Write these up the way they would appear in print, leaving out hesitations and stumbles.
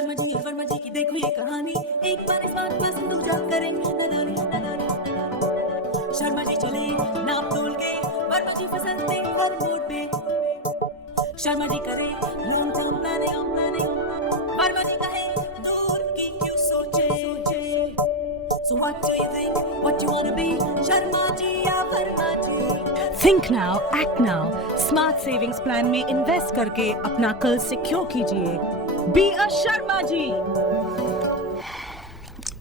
वर्मा जी की देखो ये कहानी, एक बार इस बात पर तुम जा करें नदानी नदानी नदानी। शर्मा जी चले नाप तोल के, वर्मा जी फिसलते हर मोड़ पे। शर्मा जी करे लॉन्ग टर्म प्लानिंग, वर्मा जी कहे दूर की क्यों सोचे। So what do you think? What you wanna be? Sharma ji या वर्मा जी? Think now, act now. Smart savings plan में invest करके अपना कल सिक्योर कीजिए. Be a Sharma ji.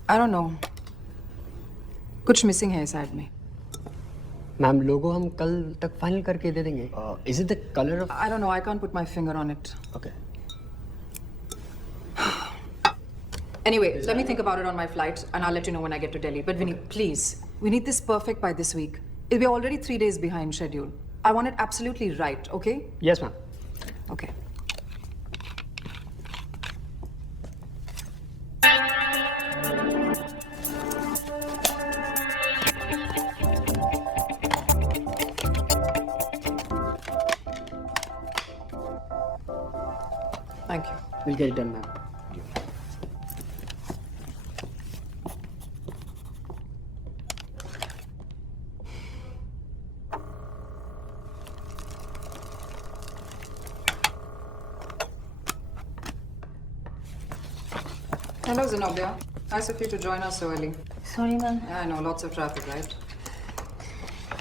I don't know. कुछ मिसिंग है इस एड में. मैम लोगो हम कल तक फाइनल करके दे देंगे. Is it the color of? I don't know. I can't put my finger on it. Okay. Anyway, let me think about it on my flight, and I'll let you know when I get to Delhi. But Vinny, please, we need this perfect by this week. We're already 3 days behind schedule. I want it absolutely right. Okay? Yes, ma'am. Okay. Thank you. We'll get it done, ma'am. Hello, Zenobia. Nice of you to join us so early. Sorry, ma'am. Yeah, I know, lots of traffic, right?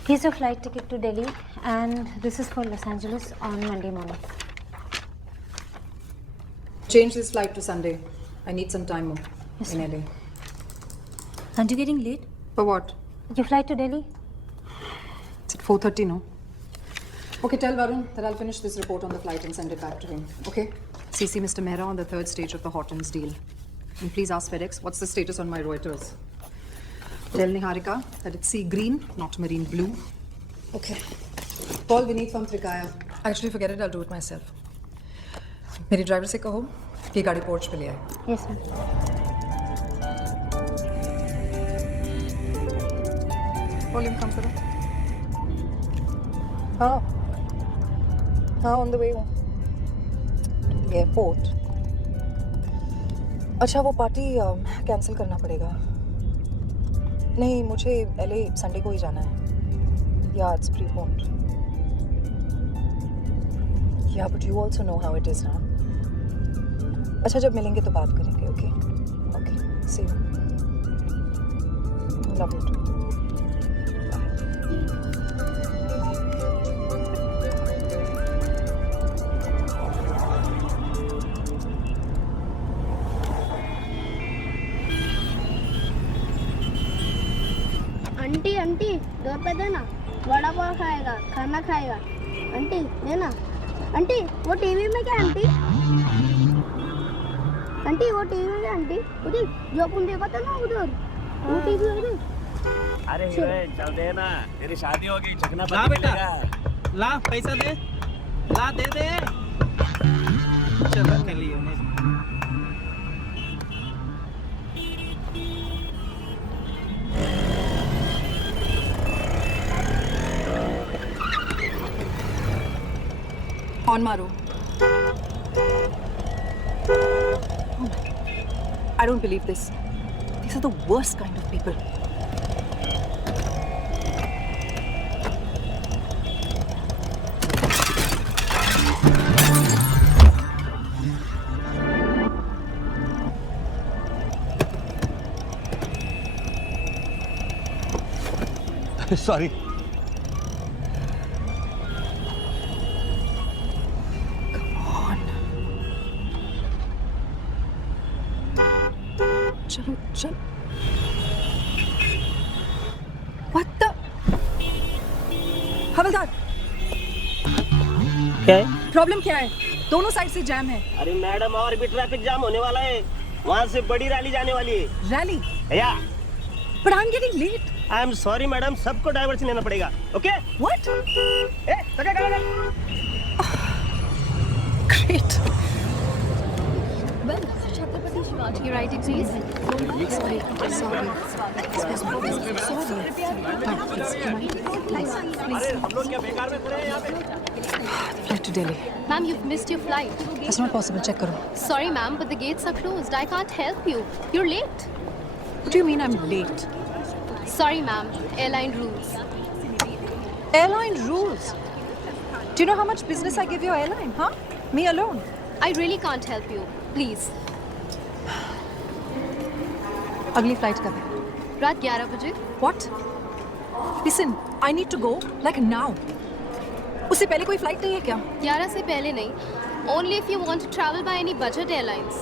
Here's your flight ticket to Delhi, and this is for Los Angeles on Monday morning. Change this flight to Sunday. I need some time more Yes, in ma'am. LA. Aren't you getting late? For what? Your flight to Delhi? It's at 4:30, no? Okay, tell Varun that I'll finish this report on the flight and send it back to him. Okay? CC Mr. Mehra on the third stage of the Hortons deal. And please ask FedEx what's the status on my Reuters. Tell Niharika that it's sea green, not marine blue. Okay. Call Vineet from Trikaya. Actually, forget it. I'll do it myself. मेरी driver से कहो कि गाड़ी porch पे ले आए. Yes, ma'am. Volume कम करो. हाँ हाँ ऑन द वे हूँ एयरपोर्ट. अच्छा वो पार्टी कैंसिल करना पड़ेगा. नहीं मुझे LA संडे को ही जाना है. या इट्स प्रीपोन्ड. या but you also know how it is ना. अच्छा जब मिलेंगे तो बात करेंगे. Okay okay see you. Love you too. Aunty aunty 2 रुपए देना. वड़ा पाव खाएगा, खाना खाएगा. आंटी देना. आंटी वो टीवी में क्या आंटी? आंटी वो टीवी में क्या आंटी? उधर जो अपन देखा था ना उधर वो टीवी उधर. अरे हीरोइन चल दे ना. तेरी शादी होगी चखना ला बेटा. पड़ेगा. ला पैसा दे. ला दे दे. चलो के लिए ऑन मारो. I don't believe this. These are the worst kind of people. Sorry. चलो चल. What the? हवलदार क्या है? प्रॉब्लम क्या है? दोनों साइड से जैम है. अरे मैडम और भी ट्रैफिक जाम होने वाला है. वहाँ से बड़ी रैली जाने वाली है. रैली. या But I'm getting late. I am sorry madam. सबको डाइवर्शन लेना पड़ेगा. ओके. What? ए तो क्या Great. Well, Chhatrapati Shivaji writing please. Sorry. अरे हम लोग क्या बेकार में खड़े हैं यहाँ पे? Flight to Delhi. Ma'am, you've missed your flight. That's not possible. Check karo. Sorry, ma'am, but the gates are closed. I can't help you. You're late. What do you mean I'm late? Sorry, ma'am. Airline rules. Airline rules. Do you know how much business I give your airline, huh? Me alone. I really can't help you. Please. Agli flight कब है? रात 11 बजे. What? Listen, I need to go like now. उससे पहले कोई flight नहीं है क्या? 11 से पहले नहीं. Only if you want to travel by any budget airlines.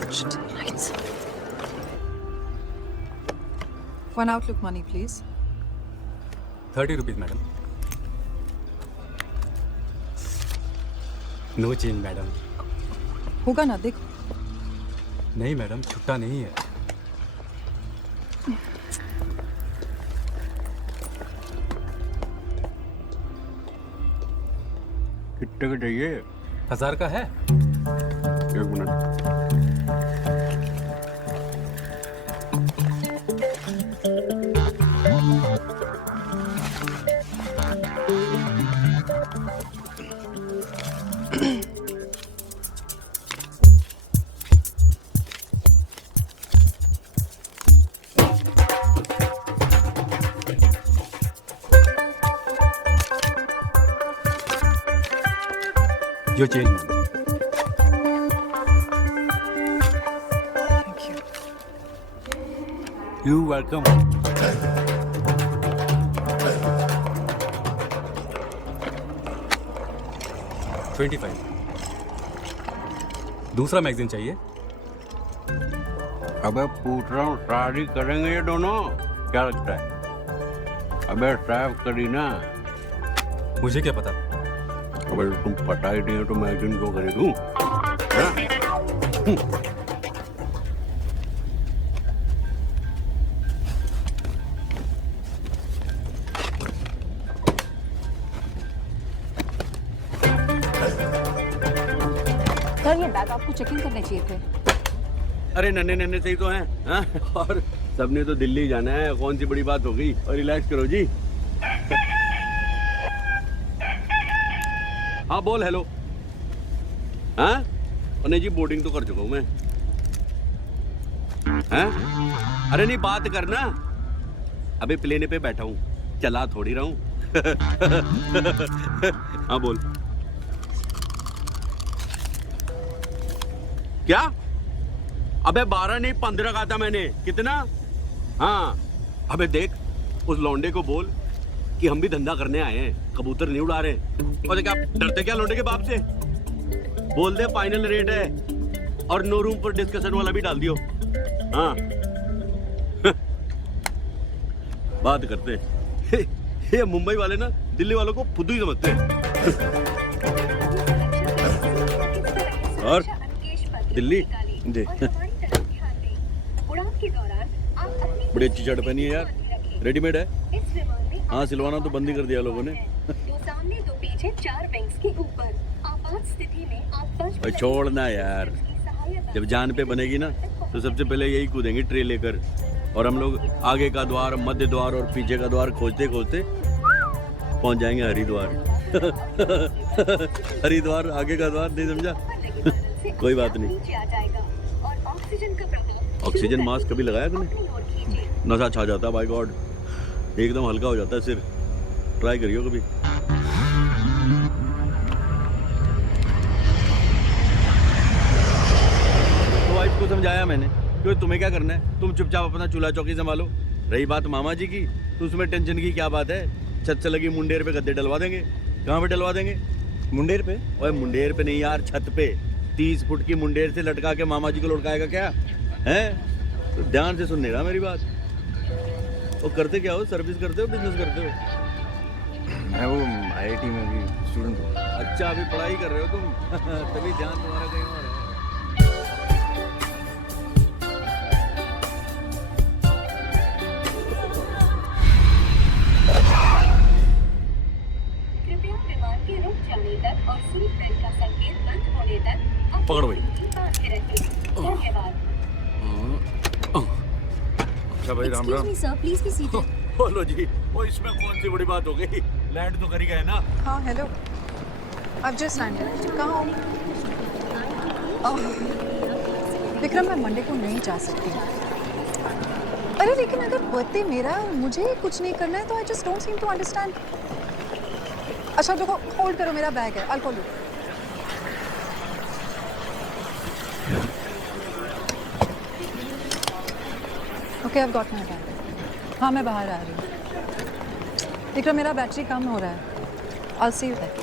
Budget airlines. One Outlook money, please. 30 rupees, madam. No change, madam. होगा ना देख. नहीं मैडम, छुट्टा नहीं है. कितने का चाहिए? 1000 का है. 1 minute. Your change, madam. Thank you. You welcome. $25. दूसरा मैगजीन चाहिए? अबे पूछ रहा हूँ, शादी करेंगे ये दोनों? क्या लगता है? अबे साफ करी ना. मुझे क्या पता? अबे तुम पता ही नहीं हो तो मैगजीन क्यों खरीदूं? सर ये बैग आपको चेकिंग करने चाहिए थे. अरे नन्हे नन्हे सही तो हैं, हाँ? और सबने तो दिल्ली जाना है, कौन सी बड़ी बात हो गई. और रिलैक्स करो जी. हाँ बोल. हेलो. हाँ और नहीं जी, बोर्डिंग तो कर चुका हूँ मैं. हाँ अरे नहीं, बात करना. अबे प्लेन पे बैठा हूँ, चला थोड़ी रहा हूँ. हाँ बोल. क्या? अबे 12 नहीं 15 कहा था मैंने. कितना? हाँ अबे देख, उस लौंडे को बोल कि हम भी धंधा करने आए हैं, कबूतर नहीं उड़ा रहे. और क्या डरते क्या लौंडे के बाप से? बोल दे फाइनल रेट है और नो रूम पर डिस्कशन वाला भी डाल दियो. हाँ बात करते. ये मुंबई वाले ना दिल्ली वालों को फुद्दू ही समझते हैं. और दिल्ली जी बड़ी अच्छी शर्ट पहनी है यार. रेडीमेड है? हाँ सिलवाना तो बंद ही कर दिया लोगों ने. भाई छोड़ना यार, जब जान पे बनेगी ना तो सबसे पहले यही कूदेंगे ट्रे लेकर. और हम लोग आगे का द्वार, मध्य द्वार और पीछे का द्वार खोजते खोजते पहुंच जाएंगे हरिद्वार. हरिद्वार आगे का द्वार, नहीं समझा? कोई बात नहीं. ऑक्सीजन मास्क कभी लगाया तूने? नशा छा जाता है बाय गॉड, एकदम हल्का हो जाता है सिर. ट्राई करियो कभी. तो वाइफ को समझाया मैंने कि तुम्हें क्या करना है, तुम चुपचाप अपना चूल्हा चौकी संभालो. रही बात मामा जी की, तो उसमें टेंशन की क्या बात है. छत से लगी मुंडेर पे गद्दे डलवा देंगे. कहाँ पे डलवा देंगे? मुंडेर पे? ओए मुंडेर पे नहीं यार, छत पे. 30 फुट की मुंडेर से लटका के मामा जी को लटकाएगा क्या है? तो ध्यान से सुन नहीं रहा मेरी बात. वो करते क्या हो? सर्विस करते हो, बिजनेस करते हो? मैं वो IIT में भी स्टूडेंट हूँ. अच्छा अभी पढ़ाई कर रहे हो तुम. तभी ध्यान तुम्हारा कहीं और है. पकड़ो भाई. अच्छा भाई Ram Ram. Excuse me, sir. Please be seated. बोलो जी. वो इसमें कौन सी बड़ी बात हो गई? लैंड तो करी गए ना। हाँ हेलो, I've just landed. कहाँ हो? विक्रम मैं मंडे को नहीं जा सकती। अरे लेकिन अगर बर्थडे मेरा और मुझे कुछ नहीं करना है तो I just don't seem to understand. अच्छा देखो, होल्ड करो, मेरा बैग है, I'll call you. Okay, I've got my bag. हाँ मैं बाहर आ रही हूँ। विक्रम मेरा बैटरी कम हो रहा है। I'll see you there.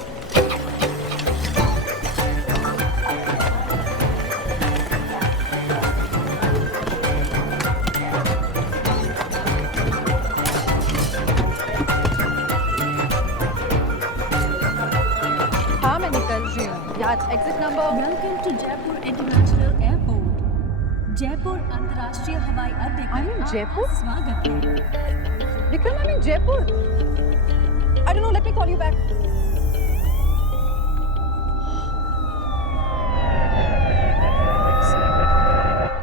हाँ मैं निकल रही हूँ। यार exit number. Welcome to Jaipur International Airport. Jaipur अंतर्राष्ट्रीय हवाई अड्डे I'm in Jaipur? स्वागत है। Vikram I'm in Jaipur. I don't know, let me call you back.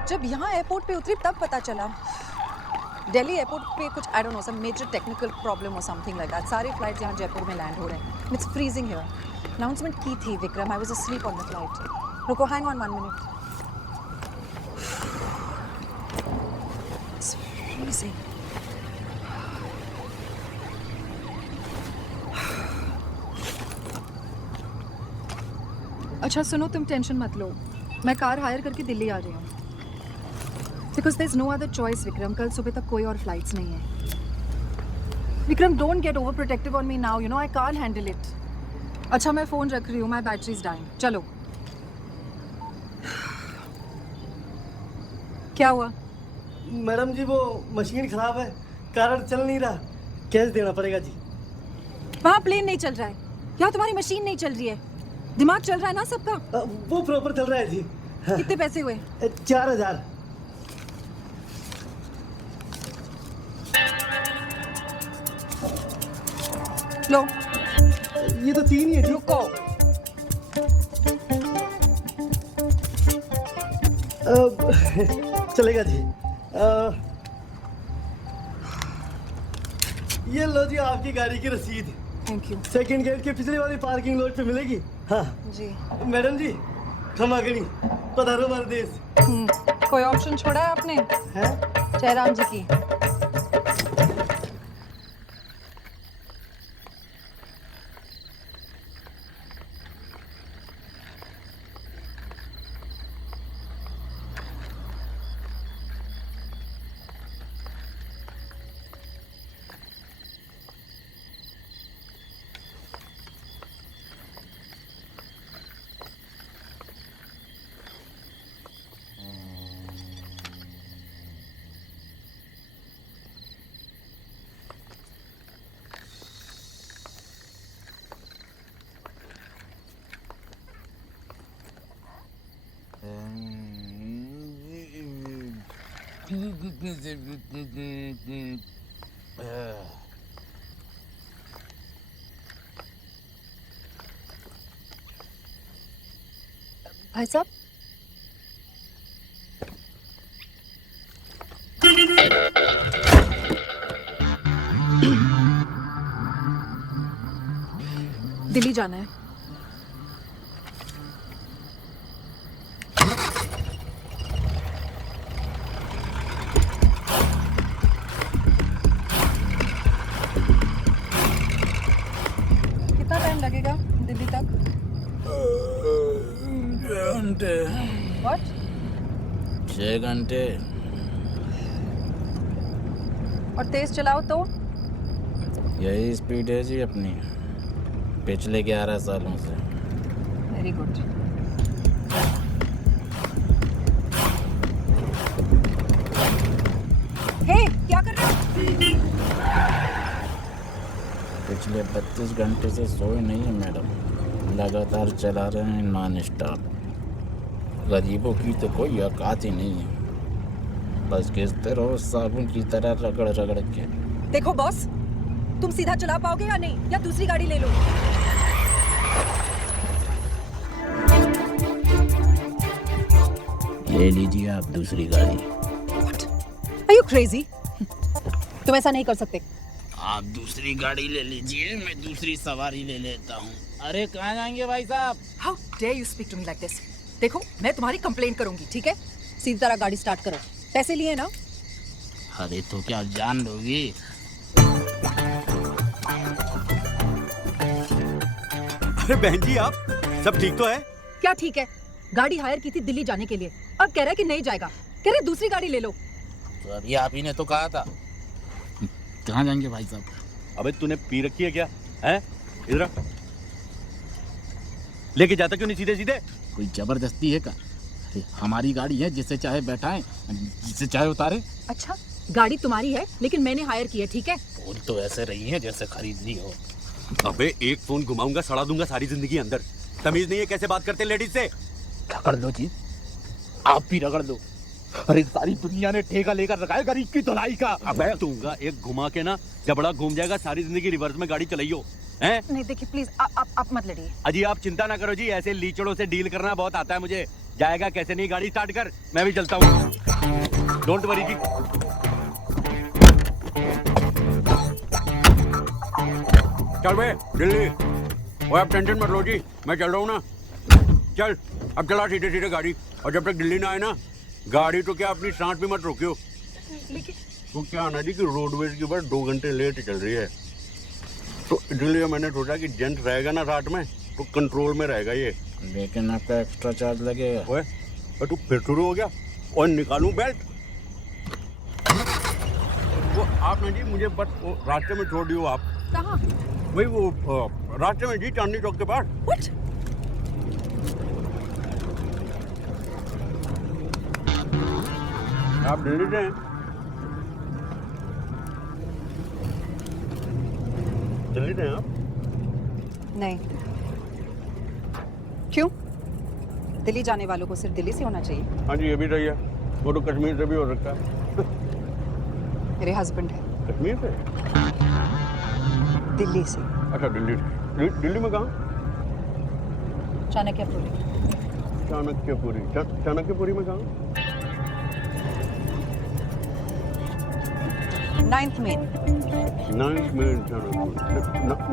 जब यहाँ एयरपोर्ट पे उतरी तब पता चला दिल्ली एयरपोर्ट पे कुछ I don't know, some major technical problem or something like that. सारे फ्लाइट्स यहाँ जयपुर में लैंड हो रहे हैं. It's freezing here. अनाउंसमेंट की थी Vikram. I was asleep on the flight. रुको, hang on 1 minute. It's freezing. अच्छा सुनो, तुम टेंशन मत लो, मैं कार हायर करके दिल्ली आ रही हूँ। Because there's no other choice, Vikram. कल सुबह तक कोई और फ्लाइट्स नहीं है। Vikram, don't get overprotective on me now. You know I can't handle it. अच्छा मैं फ़ोन रख रही हूँ, my battery is dying. चलो। क्या हुआ? मैडम जी वो मशीन खराब है, कार चल नहीं रहा, कैश देना पड़ेगा जी। वहाँ प्लेन नहीं चल रहा है, यहाँ तुम्हारी मशीन नहीं चल रही है। दिमाग चल रहा है ना सबका? वो प्रॉपर चल रहा है जी। कितने पैसे हुए? 4000। लो, ये तो 3 ही है जी। रुको। चलेगा जी। ये लो जी आपकी गाड़ी की रसीद। Thank you. सेकंड गेट के पिछले वाली पार्किंग लॉट पे मिलेगी। हाँ जी। मैडम जी क्षमा करी, पधारो हमारे देश। कोई ऑप्शन छोड़ा है आपने? है जयराम जी की। भाई साहब, दिल्ली जाना है। कितना टाइम लगेगा दिल्ली तक? 6 घंटे। What? 6 घंटे। और तेज चलाओ तो? यही स्पीड है जी अपनी पिछले 11 सालों से। Very good. हे, क्या कर रहे हो? पिछले 32 घंटे से सोए नहीं है मैडम, लगातार चला रहे हैं नॉन स्टॉप। गरीबों की तो कोई औकात ही नहीं है, बस घिसते रहो साबुन की तरह रगड़ रगड़ के। देखो बॉस, तुम सीधा चला पाओगे या नहीं, या दूसरी गाड़ी ले लो। ले लीजिए आप दूसरी गाड़ी। What? Are you crazy? तुम ऐसा नहीं कर सकते। आप दूसरी गाड़ी ले लीजिए, मैं दूसरी सवारी ले लेता हूँ। अरे कहाँ जाएंगे भाई साहब? How dare you speak to me like this? देखो मैं तुम्हारी कंप्लेंट करूंगी, ठीक है? सीधी तरह गाड़ी स्टार्ट करो। पैसे लिए ना? अरे तो क्या जान लोगी? अरे बहन जी आप सब ठीक तो है? क्या ठीक है? गाड़ी हायर की थी दिल्ली जाने के लिए, अब कह रहा है कि नहीं जाएगा, कह रहे दूसरी गाड़ी ले लो। तो अभी आप ही ने तो कहा था। कहाँ जाएंगे भाई साहब? अबे तूने पी रखी है क्या? हैं? इधर आ। लेके जाता क्यों नहीं सीधे सीधे? कोई जबरदस्ती है क्या? अरे हमारी गाड़ी है, जिससे चाहे बैठाएं, जिससे चाहे उतारे। अच्छा गाड़ी तुम्हारी है लेकिन मैंने हायर की है, ठीक है? बोल तो ऐसे रही है जैसे खरीद ली हो। अबे एक फोन घुमाऊंगा सड़ा दूंगा सारी जिंदगी अंदर। तमीज नहीं है कैसे बात करते लेडीज से? रगड़ लो जी, आप भी रगड़ लो। अरे सारी दुनिया ने ठेका लेकर रखा है गरीब की धुलाई का। अबे दूंगा एक घुमा के ना, जबड़ा घूम जाएगा, सारी जिंदगी रिवर्स में गाड़ी चलाइयो। हैं? नहीं देखिए प्लीज आप मत लड़िए। अजी आप चिंता ना करो जी, ऐसे लीचड़ों से डील करना बहुत आता है मुझे। जाएगा कैसे नहीं, गाड़ी स्टार्ट कर, मैं भी चलता हूँ। डोंट वरी जी। चल बे दिल्ली, वो आप टेंशन मत लो जी, मैं चल रहा हूँ ना। चल अब चला सीधे सीधे गाड़ी, और जब तक दिल्ली ना आए ना, गाड़ी तो क्या अपनी सांस भी मत रोकियो। तो क्या आना जी कि रोडवेज की बस 2 घंटे लेट चल रही है, तो इसलिए मैंने सोचा कि जेंट रहेगा ना साथ में तो कंट्रोल में रहेगा ये। लेकिन आपका एक्स्ट्रा चार्ज लगेगा। ओए तू फिर शुरू हो गया? और निकालूं बेल्ट? वो आप ना जी मुझे बस वो रास्ते में छोड़ दियो आप। कहाँ? वही वो रास्ते में जी, चांदनी चौक के पास। What? आप दिल्ली से हैं? दिल्ली से हैं आप? नहीं। क्यों? दिल्ली जाने वालों को सिर्फ दिल्ली से होना चाहिए। हाँ जी ये भी सही है, वो तो कश्मीर से भी हो सकता है। मेरे हस्बैंड है। कश्मीर से? दिल्ली से। अच्छा दिल्ली से। दिल्ली में कहाँ? चाणक्यपुरी। चाणक्यपुरी? चाणक्यपुरी में कहाँ? 9th main. 9th main Chanakyapuri.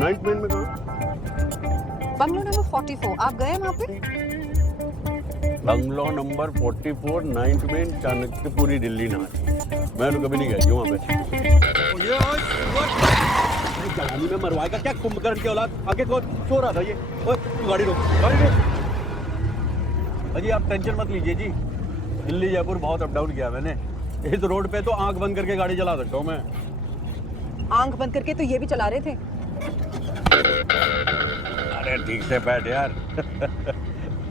9th main में कहाँ? बंगलो नंबर 44, आप गए वहाँ पे? Bungalow number 44 9th main Chanakyapuri Delhi ना। मैं तो कभी नहीं गया क्यों वहाँ पे। जवानी में मरवाएगा क्या कुंभकर्ण की औलाद? आगे को सो रहा था ये। ओए तू गाड़ी रोक, गाड़ी रोक। अजी आप टेंशन मत लीजिए जी, दिल्ली जयपुर बहुत अप डाउन किया मैंने। इस रोड पे तो आंख बंद करके गाड़ी चला सकता हूँ मैं। आंख बंद करके तो ये भी चला रहे थे। अरे ठीक से बैठ यार।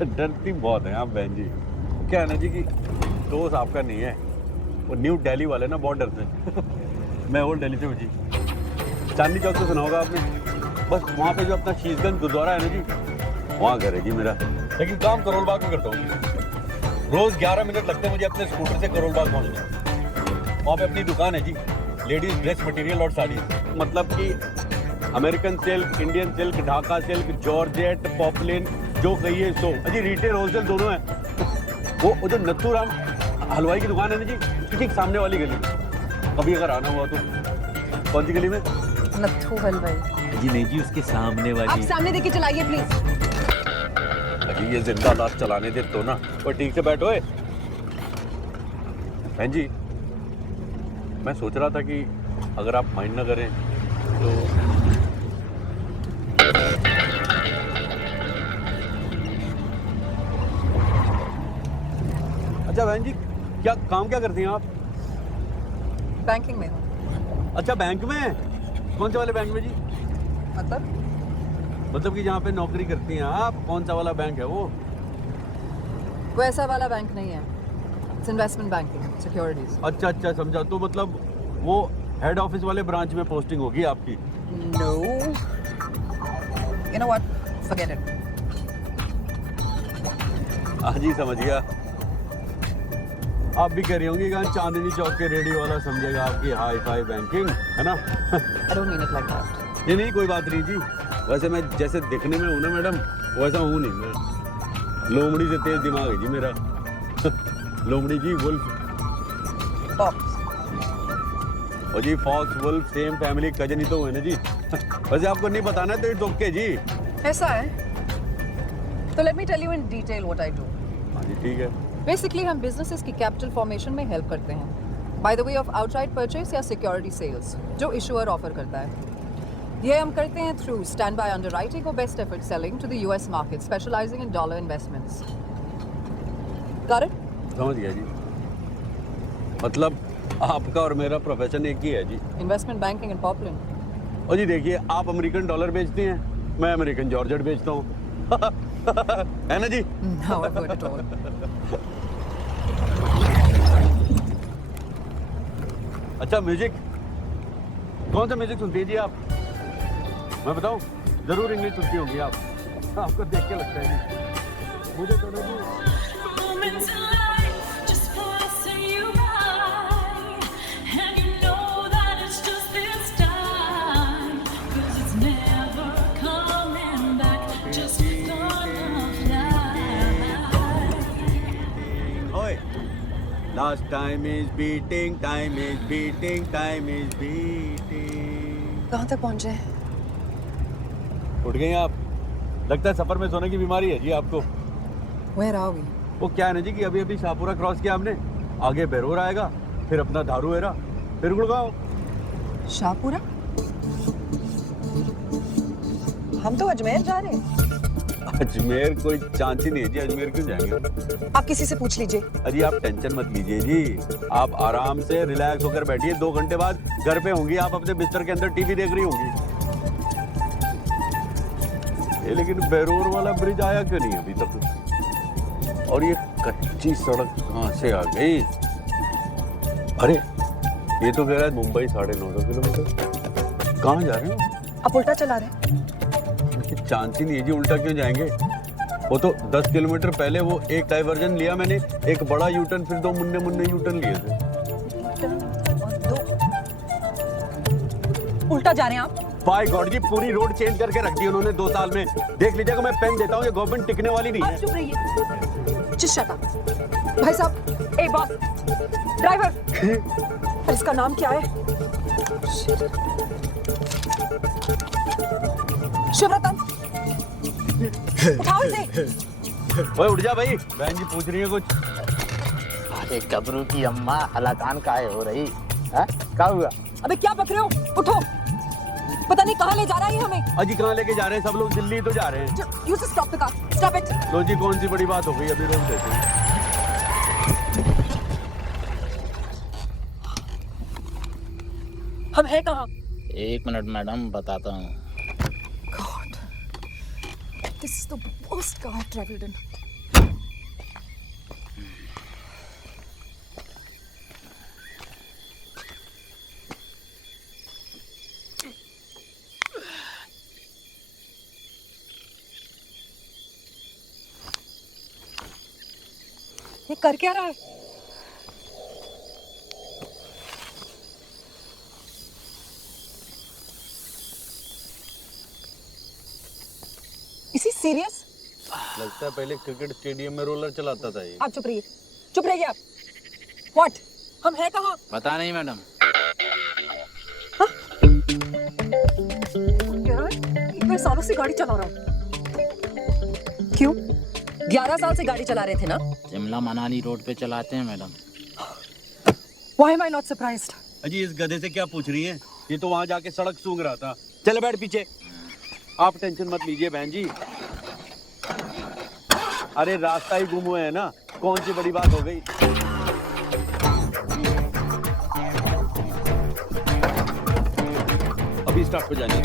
डरती बहुत है आप बहन जी। क्या है ना जी कि दोस्त आपका नहीं है, वो न्यू दिल्ली वाले ना बहुत डरते हैं। मैं ओल्ड दिल्ली से हूँ जी। चांदनी चौक से सुना होगा आपने, बस वहाँ पे जो अपना शीशगंज गुरुद्वारा है ना जी, वहाँ घर है जी मेरा। लेकिन काम करोल बाग में करता हूँ। रोज 11 मिनट लगते हैं मुझे अपने स्कूटर से करोल बाग पहुँचने। वहाँ पे अपनी दुकान है जी, लेडीज ड्रेस मटेरियल और साड़ी। मतलब कि American silk, Indian silk, Dhaka silk, georgette, poplin, जो कहिए सो। अजी रिटेल होलसेल दोनों है। वो जो नत्थू राम हलवाई की दुकान है ना जी, ठीक सामने वाली गली में। कभी अगर आना हुआ तो। कौन सी गली में? नत्थू हलवाई जी नहीं जी, उसके सामने वाली। आप सामने देख के चलाइए प्लीज। अजी ये जिंदा लाश चलाने दे तो ना। और ठीक से बैठो। बहन जी मैं सोच रहा था कि अगर आप माइंड ना करें तो अच्छा बहन जी क्या काम क्या करती हैं आप? बैंकिंग में हूँ। अच्छा बैंक में? कौन से वाले बैंक में जी? मतलब कि जहाँ पे नौकरी करती हैं आप, कौन सा वाला बैंक है वो? वो ऐसा वाला बैंक नहीं है, इट्स इन्वेस्टमेंट बैंकिंग, सिक्योरिटीज। अच्छा अच्छा समझा। तो मतलब वो हेड ऑफिस वाले ब्रांच में पोस्टिंग होगी आपकी? No, you know what, forget it. हाँ जी समझ गया। आप भी कह रही होंगी कि चांदनी चौक के रेडियो वाला समझेगा आपकी हाई फाई बैंकिंग, है ना? I don't mean it like that. नहीं कोई बात नहीं जी। वैसे मैं जैसे दिखने में हूँ ना मैडम, वैसा हूँ नहीं मैं। लोमड़ी से तेज दिमाग है जी मेरा। लोमड़ी जी वुल्फ। और जी fox wolf same family cousin ही तो हुए ना जी। वैसे आपको नहीं बताना तो इट्स ओके जी। ऐसा है तो let me tell you in detail what I do. हाँ जी ठीक है। बेसिकली हम बिजनेसेस की कैपिटल फॉर्मेशन में हेल्प करते हैं by the way of outright purchase या सिक्योरिटी सेल्स जो इशूअर ऑफर करता है। ये हम करते हैं थ्रू स्टैंड बाय अंडरराइटिंग और best effort selling to the US market specialising in dollar investments. Got it? समझ गया जी। मतलब आपका और मेरा प्रोफेशन एक ही है जी। Investment banking and popular. और जी देखिए आप अमेरिकन डॉलर बेचती हैं, मैं अमेरिकन जॉर्जेट बेचता हूँ। है ना जी? How good at all. अच्छा म्यूजिक, कौन सा म्यूजिक सुनती है जी आप? मैं बताऊं, जरूर इंग्लिश सुनती होंगी आप। आपको देख के लगता है जी। मुझे तो नहीं। Last time is beating, time is beating, time is beating. कहाँ तक पहुँचे? उठ गई आप? लगता है सफर में सोने की बीमारी है जी आपको। Where are we? वो क्या है ना जी कि अभी अभी शाहपुरा क्रॉस किया हमने, आगे बेरोर आएगा, फिर अपना धारूहेरा, फिर गुड़गांव। शाहपुरा? हम तो अजमेर जा रहे हैं। अजमेर कोई चांस ही नहीं है जी, अजमेर क्यों जाएंगे? आप किसी से पूछ लीजिए। अजी आप टेंशन मत लीजिए जी, आप आराम से रिलैक्स होकर बैठिए। 2 घंटे बाद घर पे होंगी आप, अपने बिस्तर के अंदर टीवी देख रही होंगी। ये लेकिन बेरोर वाला ब्रिज आया क्यों नहीं अभी तक? और ये कच्ची सड़क कहाँ से आ गई? अरे ये तो कह रहा है मुंबई 950 किलोमीटर। कहाँ जा रहे हो? आप उल्टा चला रहे हैं। चांस ही नहीं है जी, उल्टा क्यों जाएंगे? वो तो 10 किलोमीटर पहले वो एक डाइवर्जन लिया मैंने, एक बड़ा यूटर्न, फिर 2 मुन्ने मुन्ने यूटर्न लिए थे। उल्टा जा रहे हैं आप? बाय गॉड जी, पूरी रोड चेंज करके रख दी उन्होंने 2 साल में। देख लीजिएगा, मैं पेन देता हूँ, ये गवर्नमेंट टिकने वाली नहीं है। आप चुप रहिए। जिस शट अप। भाई साहब, ए बॉस, ड्राइवर, इसका नाम क्या है? शिवरतन, उठाओ इसे। ओए उठ जा भाई, बहन जी पूछ रही है कुछ। अरे गबरू की अम्मा हलाकान काहे हो रही है? क्या हुआ? अबे क्या बक रहे हो? उठो, पता नहीं कहाँ ले जा रहा है ये हमें। अजी कहाँ लेके जा रहे हैं? सब लोग दिल्ली तो जा रहे हैं। You just stop the car. Stop it. लो जी, कौन सी बड़ी बात हो गई? अभी रोक देते हैं। हम हैं कहाँ? 1 मिनट मैडम, बताता हूँ। God, this is the worst car I've traveled in. ये कर क्या रहा है? Is he serious? लगता है पहले क्रिकेट स्टेडियम में रोलर चलाता था ये। आप चुप रहिए, चुप रहिए आप। What? हम हैं कहाँ? पता नहीं मैडम। कह रहा है इतने सालों से गाड़ी चला रहा हूँ। क्यों? 11 साल से गाड़ी चला रहे थे ना? शिमला मनाली रोड पे चलाते हैं madam. Why am I not surprised? अजी इस गधे से क्या पूछ रही हैं? ये तो वहां जाके सड़क सूंघ रहा था। चले बैठ पीछे। आप टेंशन मत लीजिए बहन जी। अरे रास्ता ही गुम हुआ है ना, कौन सी बड़ी बात हो गई? अभी स्टार्ट हो जाएंगे।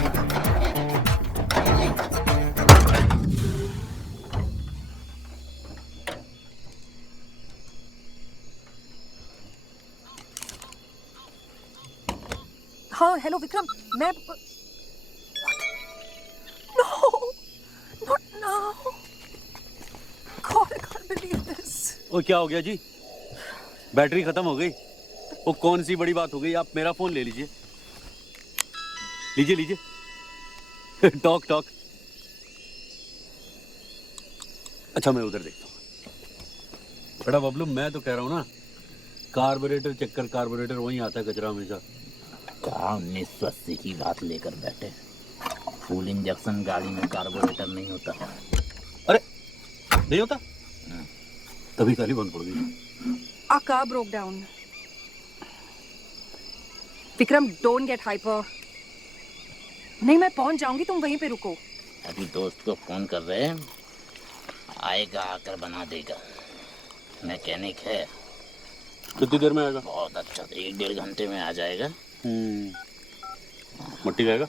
हाँ, हेलो विक्रम, मैं No, not now. God, I can't believe this. ओ क्या हो गया जी? बैटरी खत्म हो गई? वो कौन सी बड़ी बात हो गई? आप मेरा फोन ले लीजिए, लीजिए लीजिए। Talk talk. अच्छा मैं उधर देखता हूँ। बड़ा बबलू, मैं तो कह रहा हूँ ना, कार्बोरेटर चक्कर, कार्बोरेटर वहीं आता है कचरा हमेशा। कहा 1980 की बात लेकर बैठे। फुल इंजेक्शन गाड़ी में कार्बोरेटर नहीं होता। अरे नहीं होता, तभी गाड़ी बंद पड़ गई। Our car broke down. Vikram, don't get hyper. नहीं, मैं पहुंच जाऊंगी, तुम वहीं पे रुको। अभी दोस्त को फोन कर रहे हैं, आएगा आकर बना देगा। मैकेनिक है। कितनी देर में आएगा? बहुत अच्छा, 1-1.5 घंटे में आ जाएगा। मट्टी खाएगा?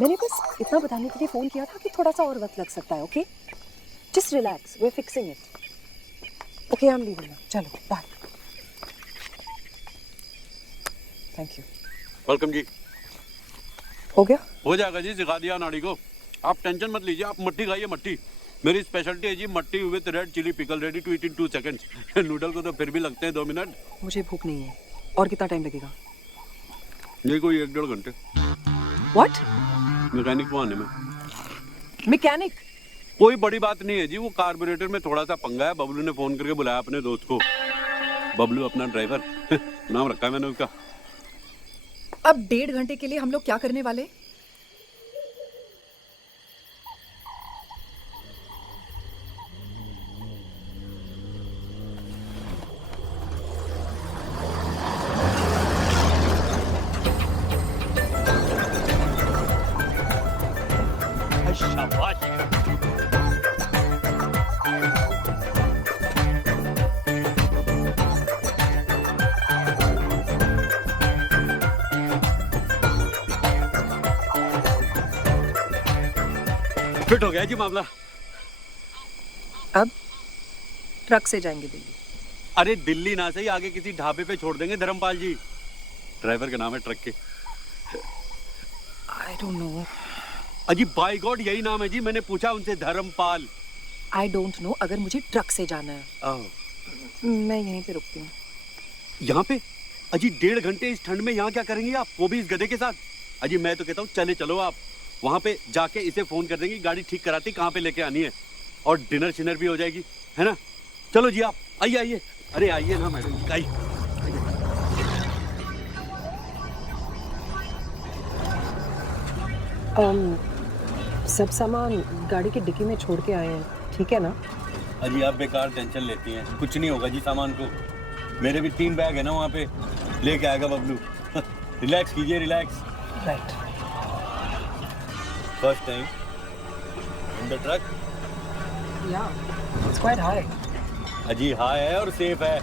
मैंने बस इतना बताने के लिए फोन किया था कि थोड़ा सा और वक्त लग सकता है, okay? Just relax, we're fixing it. Okay, I'm leaving now. चलो, bye. Thank you. वेलकम जी। हो गया? हो जाएगा जी, सिखा दिया नाड़ी को। आप टेंशन मत लीजिए, आप मट्टी खाइए। मट्टी मेरी स्पेशलिटी है जी। Matthi with red chilli pickle, ready to eat in 2 seconds. Noodle को तो फिर भी लगते हैं 2 मिनट। मुझे भूख नहीं है। और कितना टाइम लगेगा? ये कोई 1-1.5 घंटे। What? मैकेनिक को आने में। मैकेनिक? कोई बड़ी बात नहीं है जी, वो कार्बोरेटर में थोड़ा सा पंगा है। बबलू ने फोन करके बुलाया अपने दोस्त को। बबलू अपना ड्राइवर नाम रखा है मैंने उसका। अब 1.5 घंटे के लिए हम लोग क्या करने वाले? शाबाश। फिट हो गया जी मामला। अब ट्रक से जाएंगे दिल्ली। अरे दिल्ली ना सही, आगे किसी ढाबे पे छोड़ देंगे धर्मपाल जी। ड्राइवर का नाम है ट्रक के। I don't know. अजी बाय गॉड यही नाम है जी। मैंने पूछा उनसे, धर्मपाल। I don't know, अगर मुझे ट्रक से जाना है। मैं यहीं पे रुकती हूँ। यहाँ पे? अजी 1.5 घंटे इस ठंड में यहाँ क्या करेंगी आप, वो भी इस गधे के साथ? अजी मैं तो कहता हूँ चले चलो आप। वहाँ पे जाके इसे फोन कर देंगी, गाड़ी ठीक कराती कहाँ पे लेके आनी है, और डिनर शिनर भी हो जाएगी, है ना? चलो जी आप आइए आइए। अरे आइए ना मैडम जी, आइए। सब सामान गाड़ी की डिक्की में छोड़ के आए हैं, ठीक है ना? अजी आप बेकार टेंशन लेती हैं, कुछ नहीं होगा जी सामान को। मेरे भी 3 बैग है ना वहाँ पे, लेके आएगा बबलू। रिलैक्स कीजिए, relax. Right. First time in the truck? या, इट्स क्वाइट हाई। अजी हाई है और सेफ है।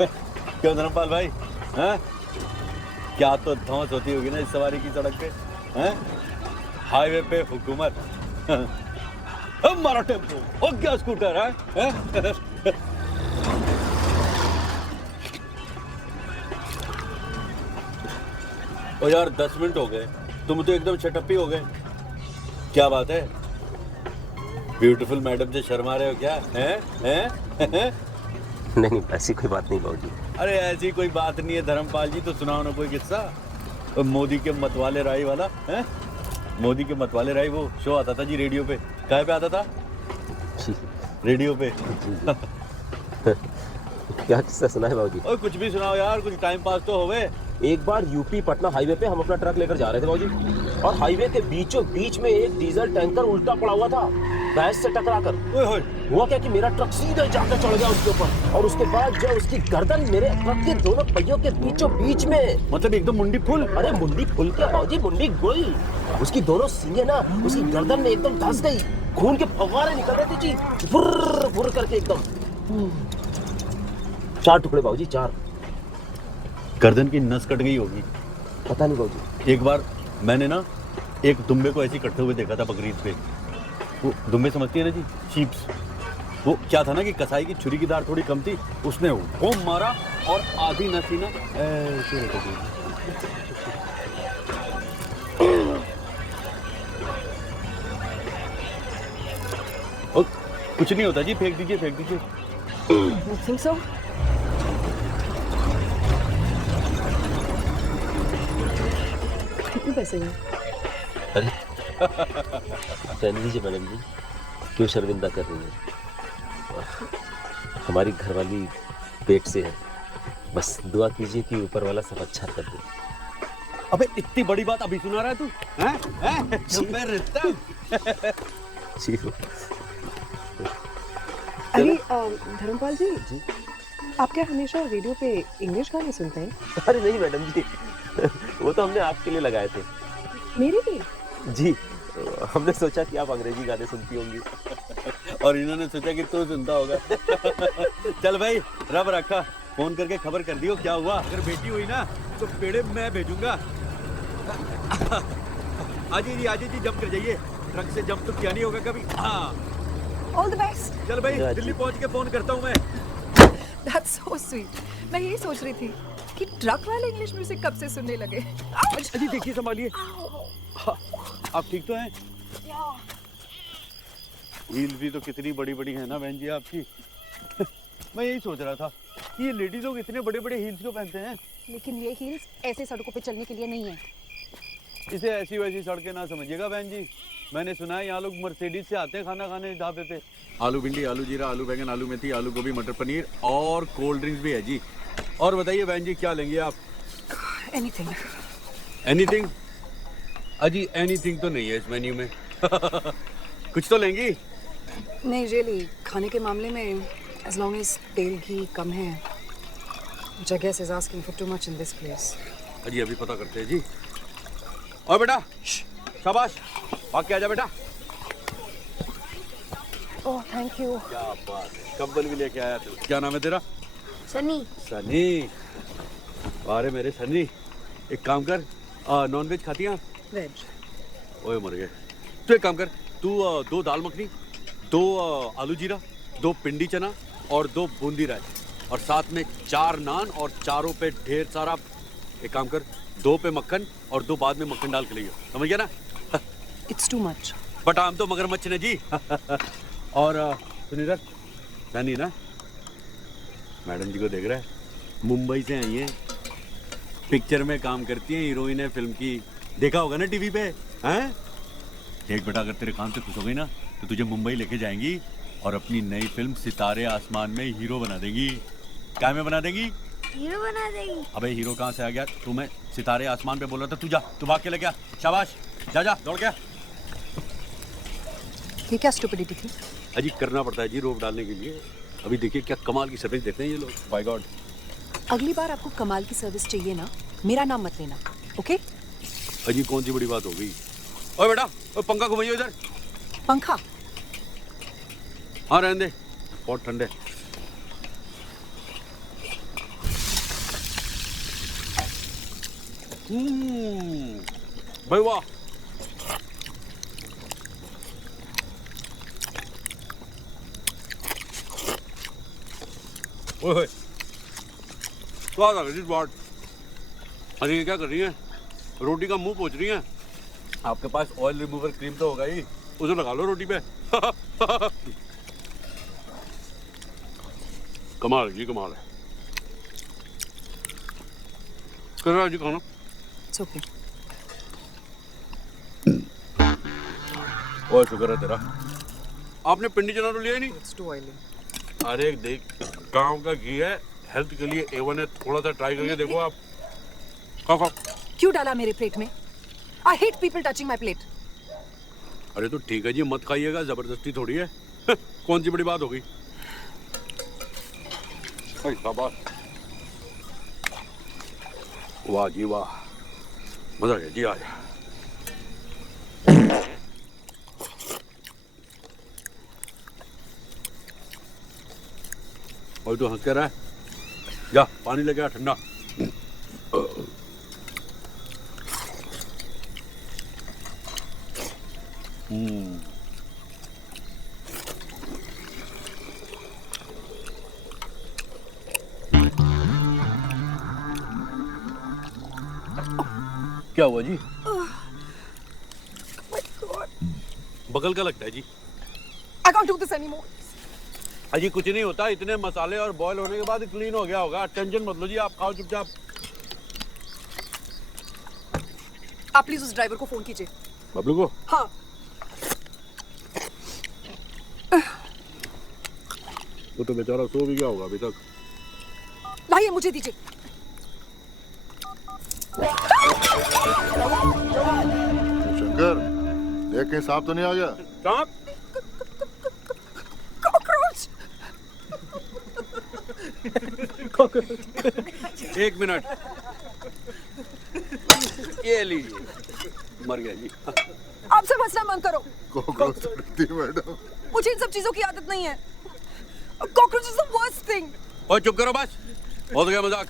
क्यों धर्मपाल भाई? हैं? क्या तो धौंस होती होगी ना इस सवारी की सड़क पे, हैं? हाईवे पे हुकूमत। हमारा टेम्पो हो गया, स्कूटर है? ओ यार 10 मिनट हो गए, तुम तो एकदम शटअप ही हो गए। क्या बात है? ब्यूटीफुल मैडम से शर्मा रहे हो क्या? हैं? नहीं, ऐसी कोई बात नहीं बाबूजी। अरे ऐसी कोई बात नहीं है धर्मपाल जी, तो सुनाओ ना कोई किस्सा। मोदी के मतवाले राई वाला, हैं? मोदी के मतवाले राई वो शो आता था जी रेडियो पे। कहाँ पे आता था? रेडियो पे। क्या किस्सा सुना है बाबूजी? ओए कुछ भी सुनाओ यार, कुछ टाइम पास तो होवे। एक बार यूपी पटना हाईवे पे हम अपना ट्रक लेकर जा रहे थे बाबूजी, और हाईवे के बीचों बीच में एक डीजल टैंकर उल्टा पड़ा हुआ था भैंस से टकराकर। हुआ क्या कि मेरा ट्रक सीधे जाकर चढ़ गया उसके ऊपर, और उसके बाद जो उसकी गर्दन मेरे ट्रक के दोनों पहियों के बीचों बीच में, मतलब एकदम मुंडी फुल। अरे मुंडी फुल क्या बाबूजी, मुंडी गुल। उसकी दोनों सींगें ना उसकी गर्दन में एकदम धंस गई, खून के फव्वारे निकल रहे थे जी, फुर्र फुर्र करके एकदम। 4 टुकड़े बाबूजी, 4। गर्दन की नस कट गई होगी। पता नहीं बाबूजी। एक बार मैंने ना एक दुम्बे को ऐसे कटते हुए देखा था बकरीद पे। वो दुम्बे समझती है ना जी, शीप्स। वो क्या था ना कि कसाई की छुरी की धार थोड़ी कम थी, उसने वो मारा और आधी नस ही ना ऐसे रख दी। कुछ नहीं होता जी, फेंक दीजिए फेंक दीजिए। You think so? कितने पैसे हैं? अरे रहने दीजिए मैडम जी, क्यों शर्मिंदा कर रही है? हमारी घरवाली पेट से है, बस दुआ कीजिए कि ऊपर वाला सब अच्छा कर दे। अबे इतनी बड़ी बात अभी सुना रहा है तू? हैं? मैं रिश्ता जी अरे धर्मपाल जी आप क्या हमेशा रेडियो पे इंग्लिश गाने सुनते हैं? अरे नहीं मैडम जी, वो तो हमने आपके लिए लगाए थे। मेरे लिए? जी, हमने सोचा कि आप अंग्रेजी गाने सुनती होंगी। और इन्होंने सोचा कि तू सुनता होगा। चल भाई, रब रखा, फोन करके खबर कर दियो क्या हुआ। अगर बेटी हुई ना तो पेड़े मैं भेजूंगा। आजी जी जंप कर जाइए, ट्रक से जंप तो किया नहीं होगा कभी। हाँ ऑल द बेस्ट। चल भाई, दिल्ली पहुंच के फोन करता हूँ मैं। That's so sweet. मैं यही सोच रही थी कि ट्रक वाले इंग्लिश म्यूजिक कब से सुनने लगे। अजी देखिए, संभालिए। आप ठीक तो हैं? हील्स भी तो कितनी बड़ी बड़ी है ना बहन जी आपकी। मैं यही सोच रहा था कि ये लेडीज लोग इतने बड़े बड़े हील्स क्यों पहनते हैं। लेकिन ये हील्स ऐसे सड़कों पे चलने के लिए नहीं है। इसे ऐसी वैसी सड़कें ना समझिएगा बहन जी। मैंने सुना है यहाँ लोग मर्सिडीज से आते हैं खाना खाने ढाबे पे। आलू भिंडी, आलू जीरा, आलू बैंगन, आलू मेथी, आलू गोभी, मटर पनीर और कोल्ड ड्रिंक्स भी है जी। और बताइए बहन जी क्या लेंगे आप? एनीथिंग। एनीथिंग? अजी एनीथिंग तो नहीं है इस मेन्यू में। कुछ तो लेंगी? नहीं रियली, खाने के मामले में एज लॉन्ग एज तेल घी कम है, which I guess is asking for too much in this place. अजी अभी पता करते हैं जी। और बेटा शाबाश, भाग के आजा बेटा। Oh thank you. क्या बात है, कंबल भी लेके आया तू। क्या नाम है तेरा? सनी। सनी, अरे मेरे सनी, एक काम कर, नॉन वेज खाती हैं? वेज। ओए मर गए। तो एक काम कर, तू 2 दाल मखनी, 2 आलू जीरा, 2 पिंडी चना और 2 बूंदी राइस, और साथ में 4 नान और चारों पे ढेर सारा, एक काम कर 2 पे मक्खन और 2 बाद में मक्खन डाल के लियो, समझ गया ना? It's too much. बट आम तो मगरमच्छ ने जी। और सुनिए सनी ना, मैडम जी को देख रहा है, मुंबई से आई है, पिक्चर में काम करती है, हीरोइन है फिल्म की, देखा होगा ना टीवी पे। हैं? देख बेटा, अगर तेरे काम से खुश हो गई ना तो तुझे मुंबई लेके जाएंगी और अपनी नई फिल्म सितारे आसमान में हीरो बना देंगी। क्या में बना देंगी? हीरो बना देगी। अबे हीरो कहाँ से आ गया? तू मैं सितारे आसमान पे बोल रहा था, तू जा, तू भाग के ले गया। शाबाश, जा दौड़ गया। ये क्या स्टुपिडिटी थी? अजी करना पड़ता है जी रोप डालने के लिए। अभी देखिए क्या कमाल की सर्विस देते हैं ये लोग, बाय गॉड। अगली बार आपको कमाल की सर्विस चाहिए ना, मेरा नाम मत लेना, ओके? अजी कौन सी बड़ी बात हो गई? ओए बेटा, ओए पंखा घुमाइए इधर। पंखा? हाँ रहने दे, बहुत ठंडे। भाई वाह, ओए स्वाद आ गई बात। अरे ये क्या कर रही है? रोटी का मुंह पोंछ रही है। आपके पास ऑयल रिमूवर क्रीम तो होगा ही, उसे लगा लो रोटी पे। कमाल है जी, कमाल है। कर रहा है जी खाना? It's okay. ओए शुक्र है तेरा, आपने पिंडी चना तो लिया ही नहीं। It's too oily. अरे देख, गांव का घी है, हेल्थ के लिए A1 है, थोड़ा सा ट्राई करके देखो आप। खाओ। क्यों डाला मेरे प्लेट में? I hate people touching my plate. अरे तो ठीक है जी, मत खाइएगा, जबरदस्ती थोड़ी है। कौन सी बड़ी बात हो गई? शाबाश, वाह जी वाह, मजा आ गया जी। आज और तो हंस कर रहा है, जा पानी लेके आ ठंडा। क्या हुआ जी? बगल का लगता है जी। I can't do this anymore. अजी कुछ नहीं होता, इतने मसाले और बॉयल होने के बाद क्लीन हो गया होगा, टेंशन मत लो जी, आप खाओ चुपचाप। आप प्लीज उस ड्राइवर को फोन कीजिए। बबलू को? हाँ। वो तो बेचारा सो भी गया होगा अभी तक। लाइए, मुझे दीजिए। शंकर देख के सांप तो नहीं आ गया? सांप? एक मिनट, ये लीजिए, मर गया जी। आपसे मसला मत करो। कॉकरोच रखती है मैडम। मुझे इन सब चीजों की आदत नहीं है। Cockroach is the worst thing. और चुप करो बस, बहुत हो गया मजाक।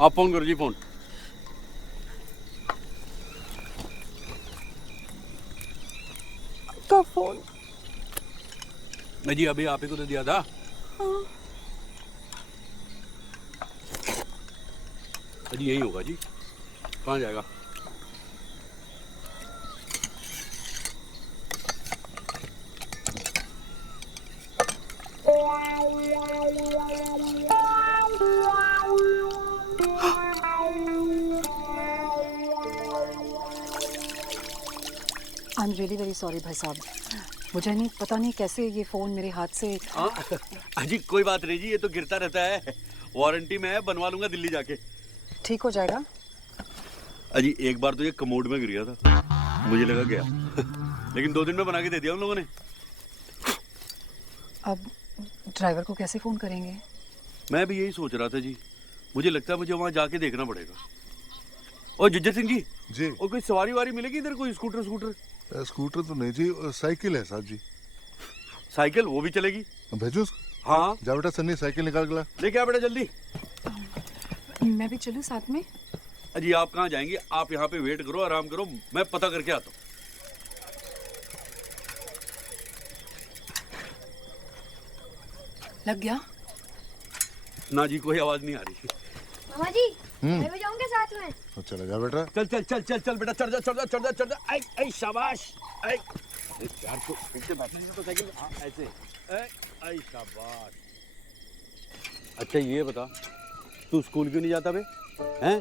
आप फोन करो जी, फोन। का फोन? मैं जी अभी आप ही को तो दिया था। हाँ। जी यही होगा जी, कहाँ जाएगा? I am really very sorry भाई साहब, मुझे नहीं पता नहीं कैसे ये फ़ोन मेरे हाथ से। अजी कोई बात नहीं जी, ये तो गिरता रहता है, वारंटी में है, बनवा लूंगा दिल्ली जाके। ठीक हो जाएगा। अजी एक बार तो ये कमोड में गिर गया था, मुझे लगा गया लेकिन 2 दिन में बना के दे दिया उन लोगों ने। अब ड्राइवर को कैसे फ़ोन करेंगे? मैं भी यही सोच रहा था जी, मुझे लगता है मुझे वहाँ जाके देखना पड़ेगा। और जिज्जर सिंह जी जी, और कोई सवारी वारी मिलेगी इधर? कोई स्कूटर? स्कूटर तो नहीं जी, साइकिल है साहब जी। साइकिल वो भी चलेगी? भेजो। हाँ जा बेटा सन्नी, साइकिल निकाल के ला। लेके आ बेटा जल्दी। मैं भी चलूं साथ में? अजी आप कहाँ जाएंगे, आप यहाँ पे वेट करो, आराम करो, मैं पता करके आता हूँ। लग गया? ना जी कोई आवाज नहीं आ रही। मामा जी मैं भी जाऊंगा साथ में। तो चला जा बेटा। चल चल चल चल चल बेटा, चढ़ जा चढ़ जा चढ़ जा चढ़ जा। आई आई शाबाश। आई यार तो पीछे बैठने तो साइकिल ऐसे। आई शाबाश। अच्छा ये बता, तू स्कूल क्यों नहीं जाता बे? हैं?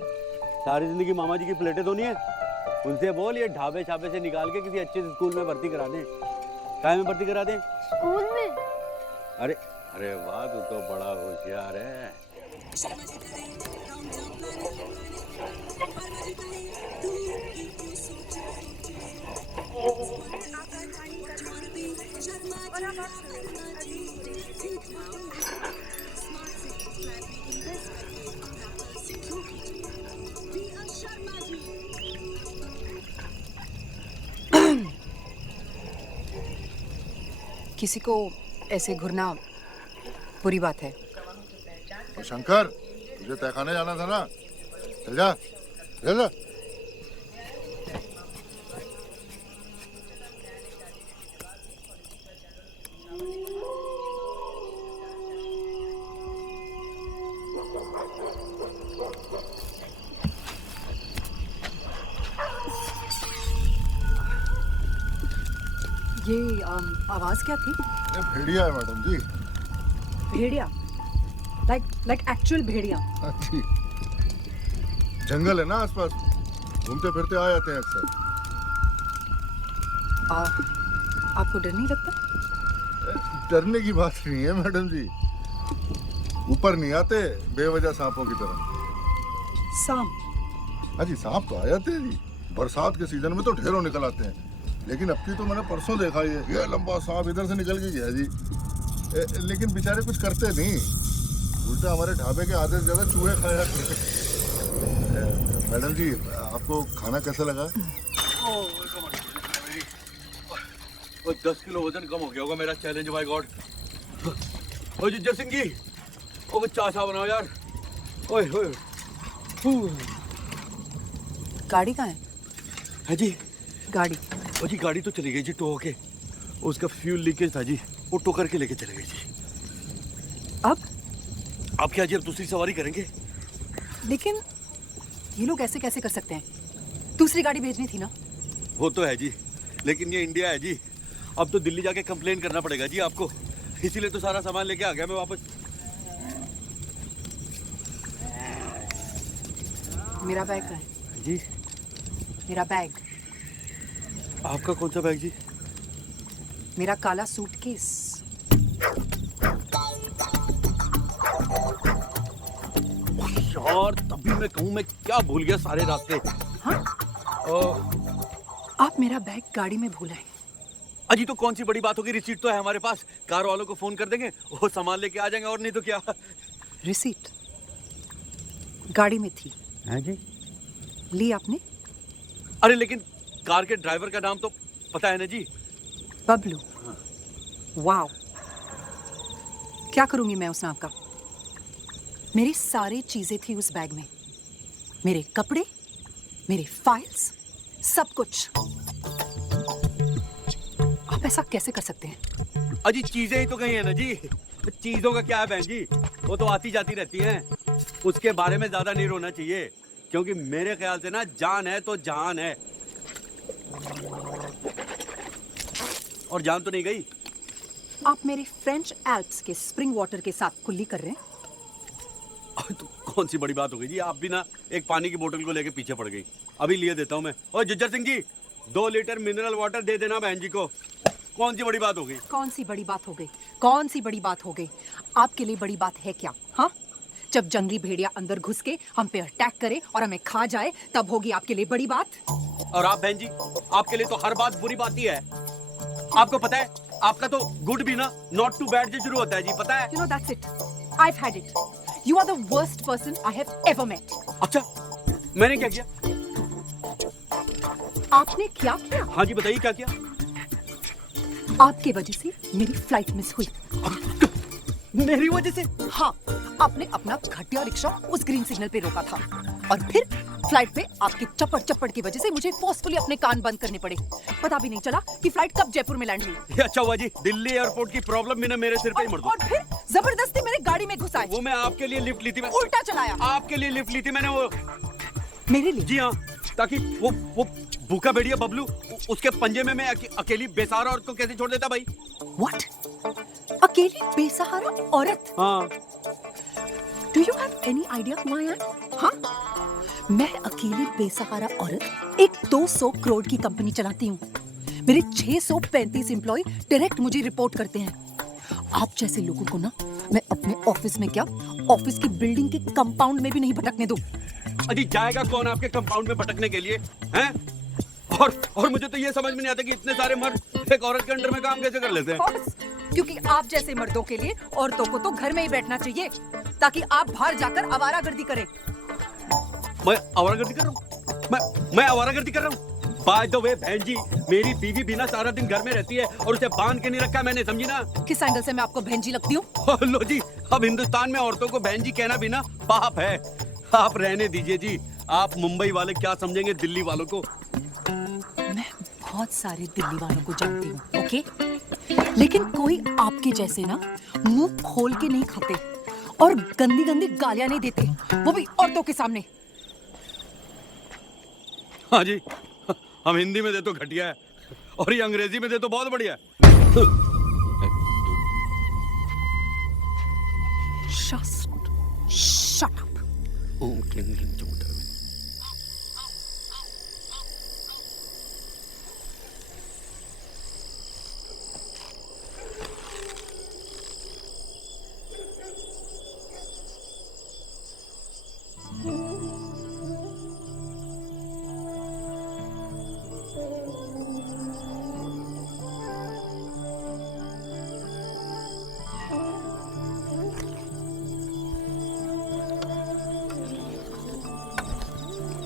सारी जिंदगी मामा जी की प्लेटें तो नहीं है? उनसे बोल ये ढाबे छाबे से निकाल के किसी अच्छे स्कूल में भर्ती करा दें। काय में भर्ती करा दें? स्कूल में? अरे अरे वाह, तू तो बड़ा होशियार है। किसी को ऐसे घूरना बुरी बात है। और शंकर तुझे तहखाने जाना था ना, चल जा चल जा। ये आवाज क्या थी? ये भेड़िया है मैडम जी। भेड़िया? लाइक एक्चुअल भेड़िया? जी, जंगल है ना आसपास, घूमते फिरते आ जाते हैं अक्सर। आपको डर नहीं लगता? डरने की बात नहीं है मैडम जी, ऊपर नहीं आते बेवजह सांपों की तरह। सांप? हाँ जी, सांप तो आ जाते हैं जी, बरसात के सीजन में तो ढेरों निकल आते हैं। लेकिन अब की तो मैंने परसों देखा ये लंबा सांप इधर से निकल के गया जी। लेकिन बेचारे कुछ करते नहीं, उल्टा हमारे ढाबे के आधे से ज्यादा चूहे खाया करते। मैडम जी आपको खाना कैसा लगा? 10 किलो वजन कम हो गया होगा मेरा, चैलेंज बाय गॉड। ओ जिज्जर सिंह जी, ओ चाय सा बनाओ यार। ओए ओए, गाड़ी कहाँ है? है जी गाड़ी? ओ जी गाड़ी तो चली गई जी, टो होके। उसका फ्यूल लीकेज था जी, वो टो करके लेके चले गए जी। अब क्या जी, अब दूसरी सवारी करेंगे। लेकिन ये लोग ऐसे कैसे कर सकते हैं? दूसरी गाड़ी भेजनी थी ना। वो तो है जी, लेकिन ये इंडिया है जी, अब तो दिल्ली जाके कंप्लेन करना पड़ेगा जी आपको, इसीलिए तो सारा सामान लेके आ गया मैं वापस। मेरा बैग कहाँ है? जी मेरा बैग। आपका कौन सा बैग जी? मेरा काला सूटकेस। और तभी मैं कहूँ मैं क्या भूल गया सारे रास्ते। हाँ? आप मेरा बैग गाड़ी में भूल आए। अजी तो कौन सी बड़ी बात होगी, रिसीट तो है हमारे पास, कार वालों को फोन कर देंगे, वो सामान लेके आ जाएंगे, और नहीं तो क्या। रिसीट गाड़ी में थी। हैं जी? ली आपने? अरे लेकिन कार के ड्राइवर का नाम तो पता है ना जी? बबलू। वाओ, क्या करूंगी मैं उस नाम का? मेरी सारी चीजें थी उस बैग में, मेरे कपड़े, मेरे फाइल्स, सब कुछ। आप ऐसा कैसे कर सकते हैं? अजी चीजें ही तो गई है ना जी, चीजों का क्या है बहन जी, वो तो आती जाती रहती हैं, उसके बारे में ज्यादा नहीं रोना चाहिए, क्योंकि मेरे ख्याल से ना जान है तो जहान है, और जान तो नहीं गई। आप मेरे फ्रेंच एल्प्स के स्प्रिंग वाटर के साथ कुल्ली कर रहे हैं? तो कौन सी बड़ी बात हो गई जी, आप भी ना एक पानी की बोतल को लेके पीछे पड़ गई। अभी लिए देता हूँ मैं। और जिज्जर Singh ji 2 litre mineral water दे देना बहन जी को। कौन सी बड़ी बात हो गई? कौन सी बड़ी बात हो गई? कौन सी बड़ी बात हो गई? आपके लिए बड़ी बात है क्या? हाँ, जब जंगली भेड़िया अंदर घुस के हम पे अटैक करे और हमें खा जाए, तब होगी आपके लिए बड़ी बात। और आप बहन जी, आपके लिए तो हर बात बुरी बात ही है। आपको पता है, आपका तो गुड भी ना नॉट टू बैड से शुरू होता है जी, पता है? You know that's it. I've had it. You are the worst person I have ever met. अच्छा, मैंने क्या किया? आपने क्या किया? हाँ जी बताइए क्या किया? आपके वजह से मेरी फ्लाइट मिस हुई। मेरी वजह से? हाँ, आपने अपना घटिया रिक्शा उस ग्रीन सिग्नल पे रोका था और फिर फ्लाइट पे आपके चप्पड़ चप्पड़ की वजह से मुझे फोर्सफुली अपने कान बंद करने पड़े। पता भी नहीं चला कि फ्लाइट कब जयपुर में लैंड हुई। ये अच्छा हुआ जी, दिल्ली एयरपोर्ट की प्रॉब्लम भी ना मेरे सिर पे ही मर दो। और फिर जबरदस्ती मेरे गाड़ी में घुसाए। वो मैं आपके लिए लिफ्ट ली थी, उल्टा चलाया। आपके लिए लिफ्ट ली थी मैंने, वो मेरे लिए? जी हाँ, ताकि वो भूखा भेड़िया बबलू, उसके पंजे में मैं अकेली बेसहारा औरत को कैसे छोड़ देता भाई? What? अकेली बेसहारा औरत? हाँ। Do you have any idea who I am? हाँ? मैं अकेली बेसहारा औरत एक 200 करोड़ की कंपनी चलाती हूँ। मेरे 635 एम्प्लॉय डायरेक्ट मुझे रिपोर्ट करते हैं। आप जैसे लोगों को ना मैं अपने ऑफिस में क्या, ऑफिस की बिल्डिंग के कंपाउंड में भी नहीं भटकने दूँ। अजी जाएगा कौन आपके कंपाउंड में भटकने के लिए, हैं? और मुझे तो ये समझ में नहीं आता कि इतने सारे मर्द एक औरत के अंडर में काम कैसे कर लेते हैं? क्योंकि आप जैसे मर्दों के लिए औरतों को तो घर में ही बैठना चाहिए, ताकि आप बाहर जाकर आवारागर्दी करें। मैं आवारागर्दी कर रहा हूँ? मैं आवारागर्दी कर रहा हूँ? बाय द वे बहन जी, मेरी बीवी भी ना सारा दिन घर में रहती है और उसे बांध के नहीं रखा मैंने, समझी ना? किस एंगल से मैं आपको बहन जी लगती हूँ? लो जी, अब हिंदुस्तान में औरतों को बहन जी कहना भी ना पाप है। आप रहने दीजिए जी, आप मुंबई वाले क्या समझेंगे दिल्ली वालों को? मैं बहुत सारे दिल्ली वालों को जानती हूँ, ओके? लेकिन कोई आपके जैसे ना मुंह खोल के नहीं खाते और गंदी गंदी गालियां नहीं देते, वो भी औरतों के सामने। हाँ जी, हम हिंदी में दे तो घटिया है और ये अंग्रेजी में दे तो बहुत बढ़िया है। Shut up. ओम क्लीं क्लीं चमुंडा।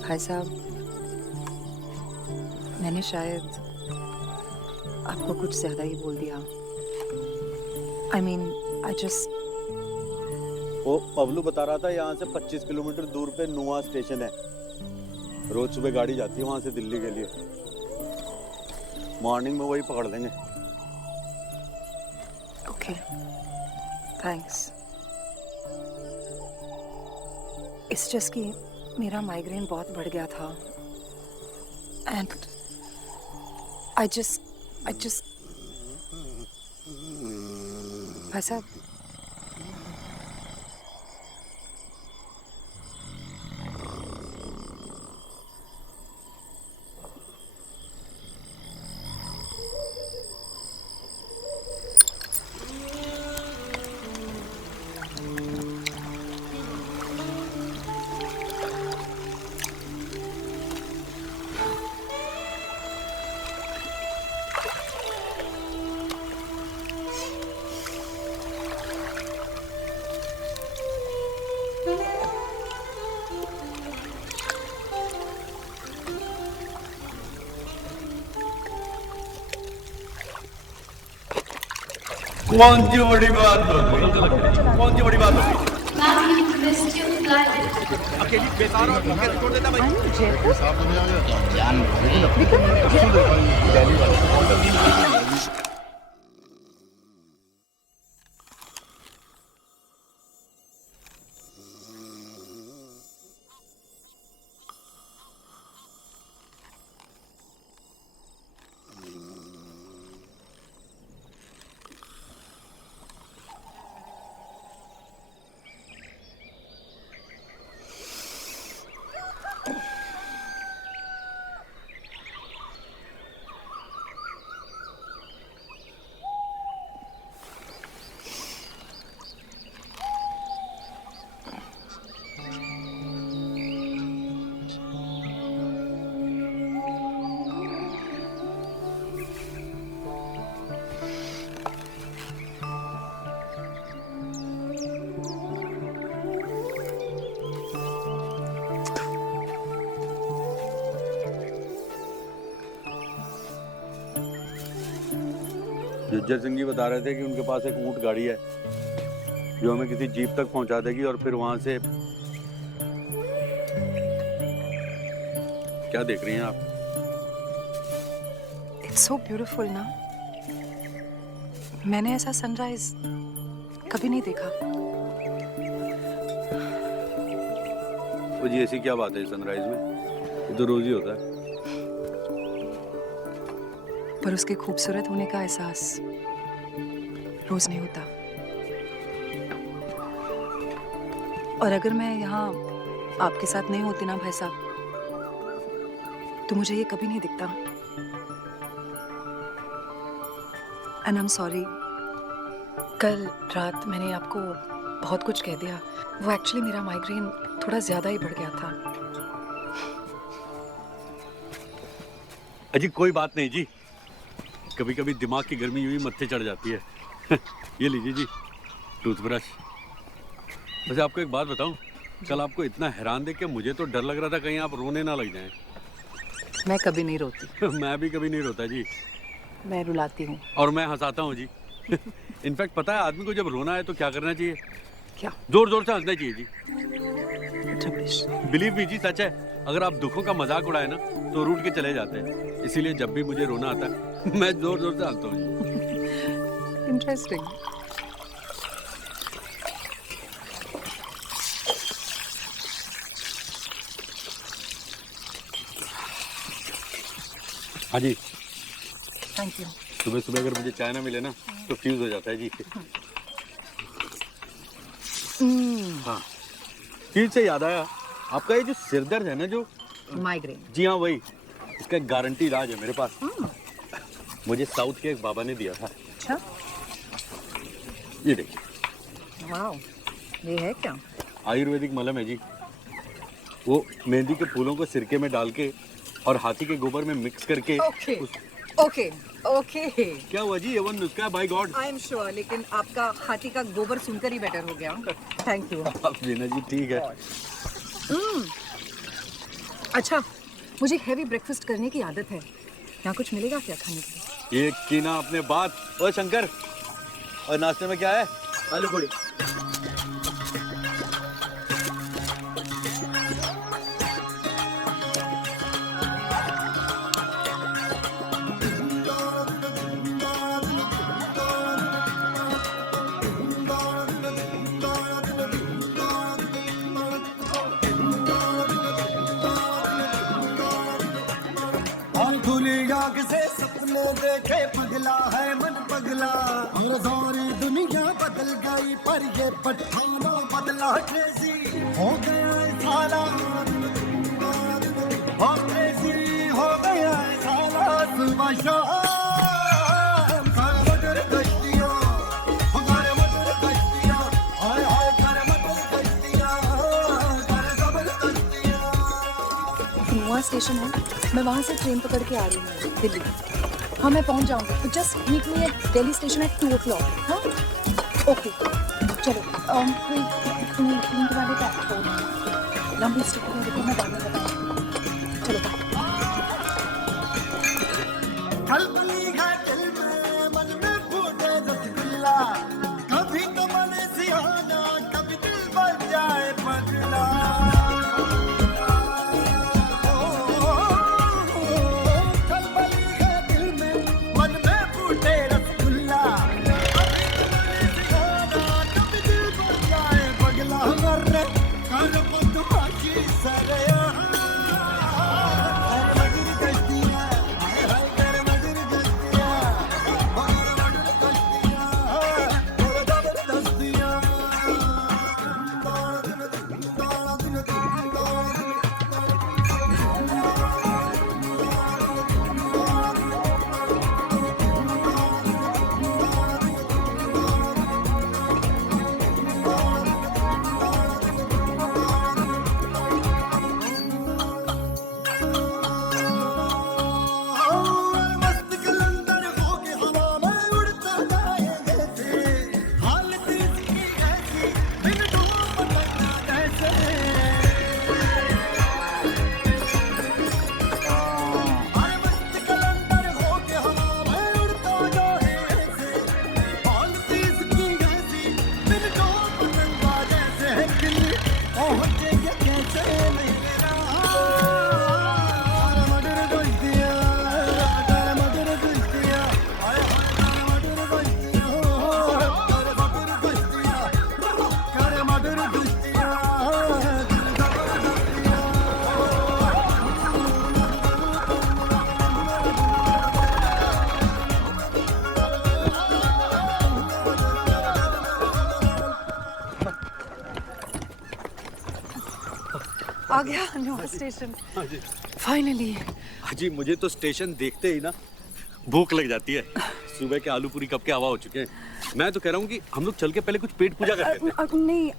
भाई साहब, मैंने शायद आपको कुछ ज्यादा ही बोल दिया। I mean, I just... वो पवलू बता रहा था यहाँ से 25 किलोमीटर दूर पे नुआ स्टेशन है, रोज सुबह गाड़ी जाती है वहाँ से दिल्ली के लिए। मॉर्निंग में वही पकड़ लेंगे। Okay, thanks. इट्स जस्ट कि मेरा माइग्रेन बहुत बढ़ गया था एंड आई जस्ट भाई साहब, कौन सी बड़ी बात होगी? कौन सी बड़ी बात होगी? अकेली बेकार और कैसे छोड़ देता भाई? साफ नहीं आ गया लेकिन दिल्ली वाला जुज्जर सिंह जी बता रहे थे कि उनके पास एक ऊंट गाड़ी है जो हमें किसी जीप तक पहुंचा देगी और फिर वहां से क्या देख रही हैं आप? इट्स सो ब्यूटीफुल ना। मैंने ऐसा सनराइज कभी नहीं देखा। वो जी ऐसी क्या बात है सनराइज में? ये तो रोज ही होता है। पर उसके खूबसूरत होने का एहसास रोज नहीं होता। और अगर मैं यहाँ आपके साथ नहीं होती ना भाई साहब, तो मुझे ये कभी नहीं दिखता। एंड आई एम सॉरी, कल रात मैंने आपको बहुत कुछ कह दिया। वो एक्चुअली मेरा माइग्रेन थोड़ा ज्यादा ही बढ़ गया था। अजी कोई बात नहीं जी, कभी कभी दिमाग की गर्मी यूं ही मत्थे चढ़ जाती है। ये लीजिए जी टूथब्रश। वैसे आपको एक बात बताऊं, कल आपको इतना हैरान देख के मुझे तो डर लग रहा था कहीं आप रोने ना लग जाएं। मैं कभी नहीं रोती। मैं भी कभी नहीं रोता जी। मैं रुलाती हूँ। और मैं हंसाता हूँ जी। इनफैक्ट पता है आदमी को जब रोना है तो क्या करना चाहिए? क्या? जोर जोर से हंसना चाहिए जी। अच्छा बिलीव मी जी, सच है। अगर आप दुखों का मजाक उड़ाए ना तो रूठ के चले जाते हैं। इसीलिए जब भी मुझे रोना आता है मैं जोर जोर से हंसता हूँ। इंटरेस्टिंग। हाँ जी, थैंक यू। सुबह सुबह अगर मुझे चाय ना मिले ना तो फ्यूज हो जाता है जी। हाँ, चीज से याद आया, आपका ये जो सिर दर्द है ना, जो माइग्रेन। जी हाँ वही, इसका गारंटी इलाज है मेरे पास। मुझे साउथ के एक बाबा ने दिया था। अच्छा, ये देखिए। वाओ, ये है क्या? आयुर्वेदिक मलहम है जी। वो मेहंदी के फूलों को सिरके में डाल के और हाथी के गोबर में मिक्स करके ओके ओके ओके। क्या हुआ जी? ये वो नुस्खा है, by God. I am sure, लेकिन आपका हाथी का गोबर सुनकर ही बेटर हो गया। Thank you. आप लेना जी, ठीक है। अच्छा, मुझे हेवी ब्रेकफास्ट करने की आदत है। यहाँ कुछ मिलेगा क्या खाने के लिए? ये की ना अपने बात। ओ शंकर, और नाश्ते में क्या है? आलू पूड़ी। से सपने देखे पगला है मन पगला, और सारी दुनिया बदल गई पर ये पठाना बदला क्रेजी हो गया साला, और क्रेजी हो गया साला। सुबह शाम घर मटर कश्तियाँ, घर मटर कश्तियाँ, हाय हाय घर मटर कश्तियाँ, घर जबरदस्तियाँ। नुआ स्टेशन है, मैं वहाँ से ट्रेन पकड़ के आ रही हूँ दिल्ली। हाँ, मैं पहुँच जाऊँगी, तो just meet me at Delhi station at 2 o'clock। हाँ ओके, चलो। कोई ट्रेन के बाद लंबी स्टोरी है, देखो मैं बाद में बताऊँगी। चलो खलबली है दिल में, मन में फूटे रसगुल्ला, पगला मर कर बदमाशी सरे आ गया न्यू स्टेशन हाँ जी फाइनली। हाँ जी, मुझे तो स्टेशन देखते ही ना भूख लग जाती है। सुबह के आलू पूरी कब के हवा हो चुके हैं। मैं तो कह रहा हूँ कि हम लोग चल के पहले कुछ पेट पूजा करते हैं। नहीं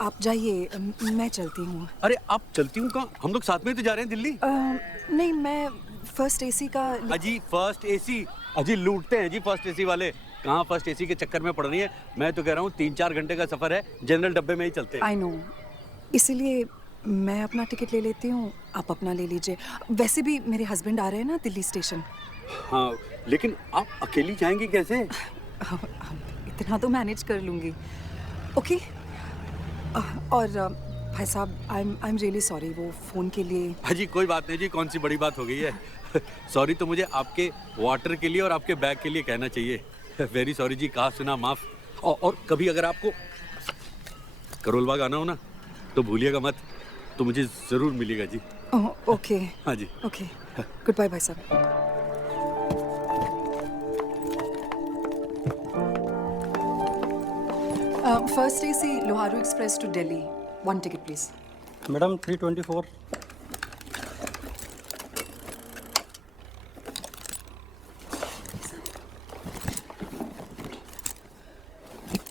आप जाइए, मैं चलती हूँ। अरे आप चलती हूँ कहाँ? हम लोग साथ में तो जा रहे हैं दिल्ली। नहीं, मैं फर्स्ट एसी का। अजी फर्स्ट एसी, अजी लूटते हैं जी फर्स्ट एसी वाले। कहाँ फर्स्ट एसी के चक्कर में पड़ रही है। मैं तो कह रहा हूँ 3-4 घंटे का सफर है, जनरल डब्बे में ही चलते हैं। आई नो, इसीलिए मैं अपना टिकट ले लेती हूँ, आप अपना ले लीजिए। वैसे भी मेरे हस्बैंड आ रहे हैं ना दिल्ली स्टेशन। हाँ, लेकिन आप अकेली जाएंगी कैसे? इतना तो मैनेज कर लूँगी। ओके। और भाई साहब, आई एम रियली सॉरी वो फ़ोन के लिए। हाँ जी, कोई बात नहीं जी, कौन सी बड़ी बात हो गई है। सॉरी तो मुझे आपके वाटर के लिए और आपके बैग के लिए कहना चाहिए। वेरी सॉरी जी, कहा सुना माफ। और कभी अगर आपको करोल बाग आना हो ना तो भूलिएगा मत, तो मुझे ज़रूर मिलेगा जी। ओके। हाँ जी, ओके, गुड बाय भाई साहब। First AC Loharu express to Delhi, 1 ticket please. Madam 324।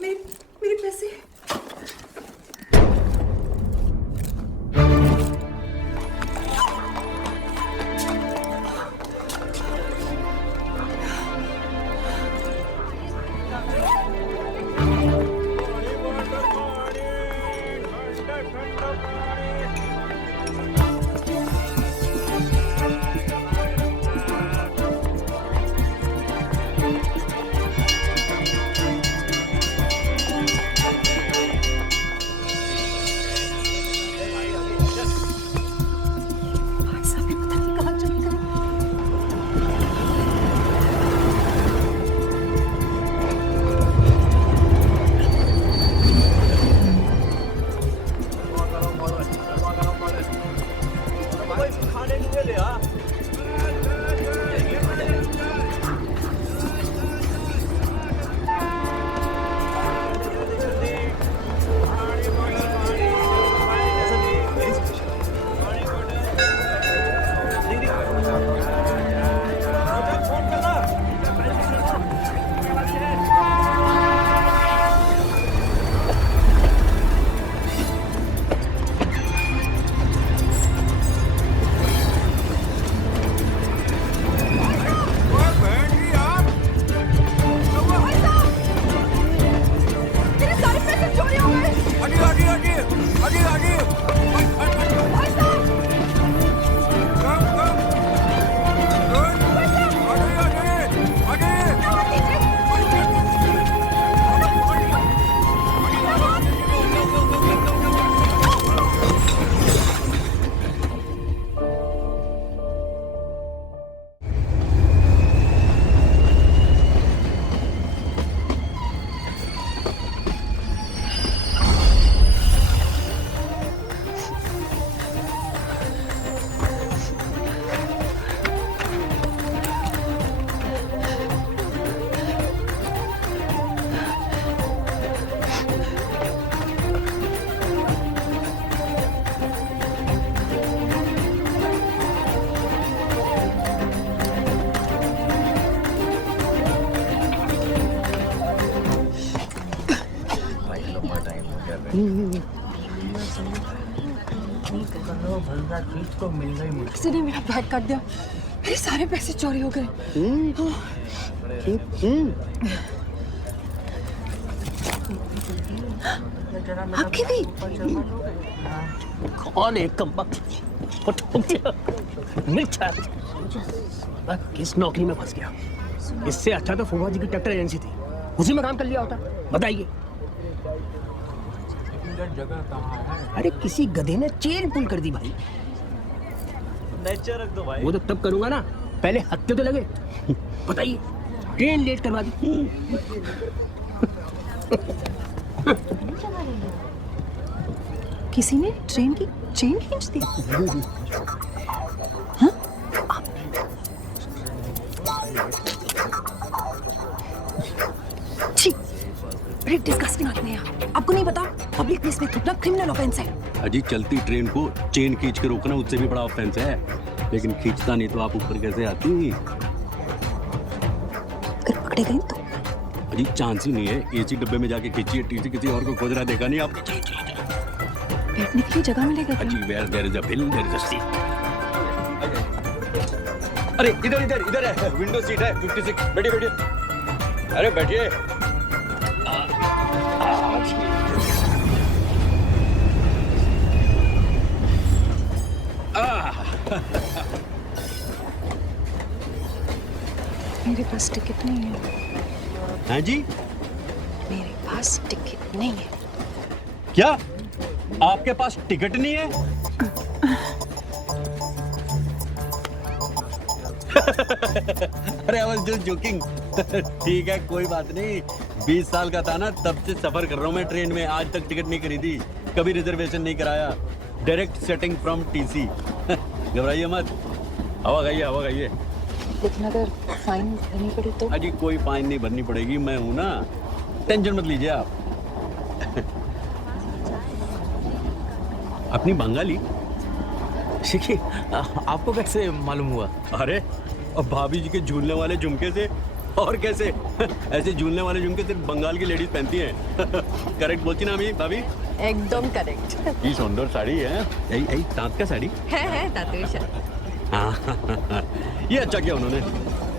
मेरे पैसे। किसी ने मेरा बैग काट दिया, मेरे सारे पैसे चोरी हो गए। आपके भी? कौन है कमबख्त? मिर्चा मैं किस नौकरी में फंस गया? इससे अच्छा तो फूफा जी की ट्रैक्टर एजेंसी थी, उसी में काम कर लिया होता। बताइए। जगह कहाँ है? अरे किसी गधे ने चेन पुल कर दी भाई। नेचर रख दो भाई। वो तो तब करूंगा ना, पहले हत्ते तो लगे। बताइए, ट्रेन लेट करवा दी। किसी ने ट्रेन की चेन खींच दी। बड़े डिस्गस्टिंग आदमी हैं आप। आपको नहीं पता पब्लिक प्लेस में थूकना क्रिमिनल ऑफेंस है। अजी चलती ट्रेन को चेन खींच के रोकना उससे भी बड़ा ऑफेंस है, लेकिन खींचता नहीं तो आप ऊपर कैसे आती? अगर पकड़े गए तो? अजी चांस ही नहीं है। एसी डब्बे में जाके खींचिए, टीसी किसी और को खोज रहा देखा नहीं आपने? बैठने के लिए जगह मिलेगा क्या? अजी where there is a bill there is a seat. अरे इधर इधर इधर है, विंडो सीट है 56। बैठिए बैठिए। अरे बैठिए। मेरे पास टिकट नहीं है। हाँ जी? मेरे पास टिकट नहीं है। क्या आपके पास टिकट नहीं है? अरे आई वाज जस्ट जोकिंग। ठीक है कोई बात नहीं। 20 साल का था ना, तब से सफर कर रहा हूँ मैं ट्रेन में, आज तक टिकट नहीं खरीदी, कभी रिजर्वेशन नहीं कराया, डायरेक्ट सेटिंग फ्रॉम टीसी। घबराइए मत, हवा खाइए हवा खाइए। लेकिन अगर फाइन भरनी पड़ी तो? अजी कोई फाइन नहीं भरनी पड़ेगी, मैं हूं ना, टेंशन मत लीजिए आप। अपनी बंगाली शिखी, आपको कैसे मालूम हुआ? अरे अब भाभी जी के झूलने वाले झुमके से, और कैसे? ऐसे झूलने वाले झुमके सिर्फ बंगाल की लेडीज पहनती हैं। करेक्ट बोलती ना अमी भाभी? एकदम करेक्ट। ये सुंदर साड़ी है, यही तांत का साड़ी है तातेश। हाँ, ये अच्छा किया उन्होंने,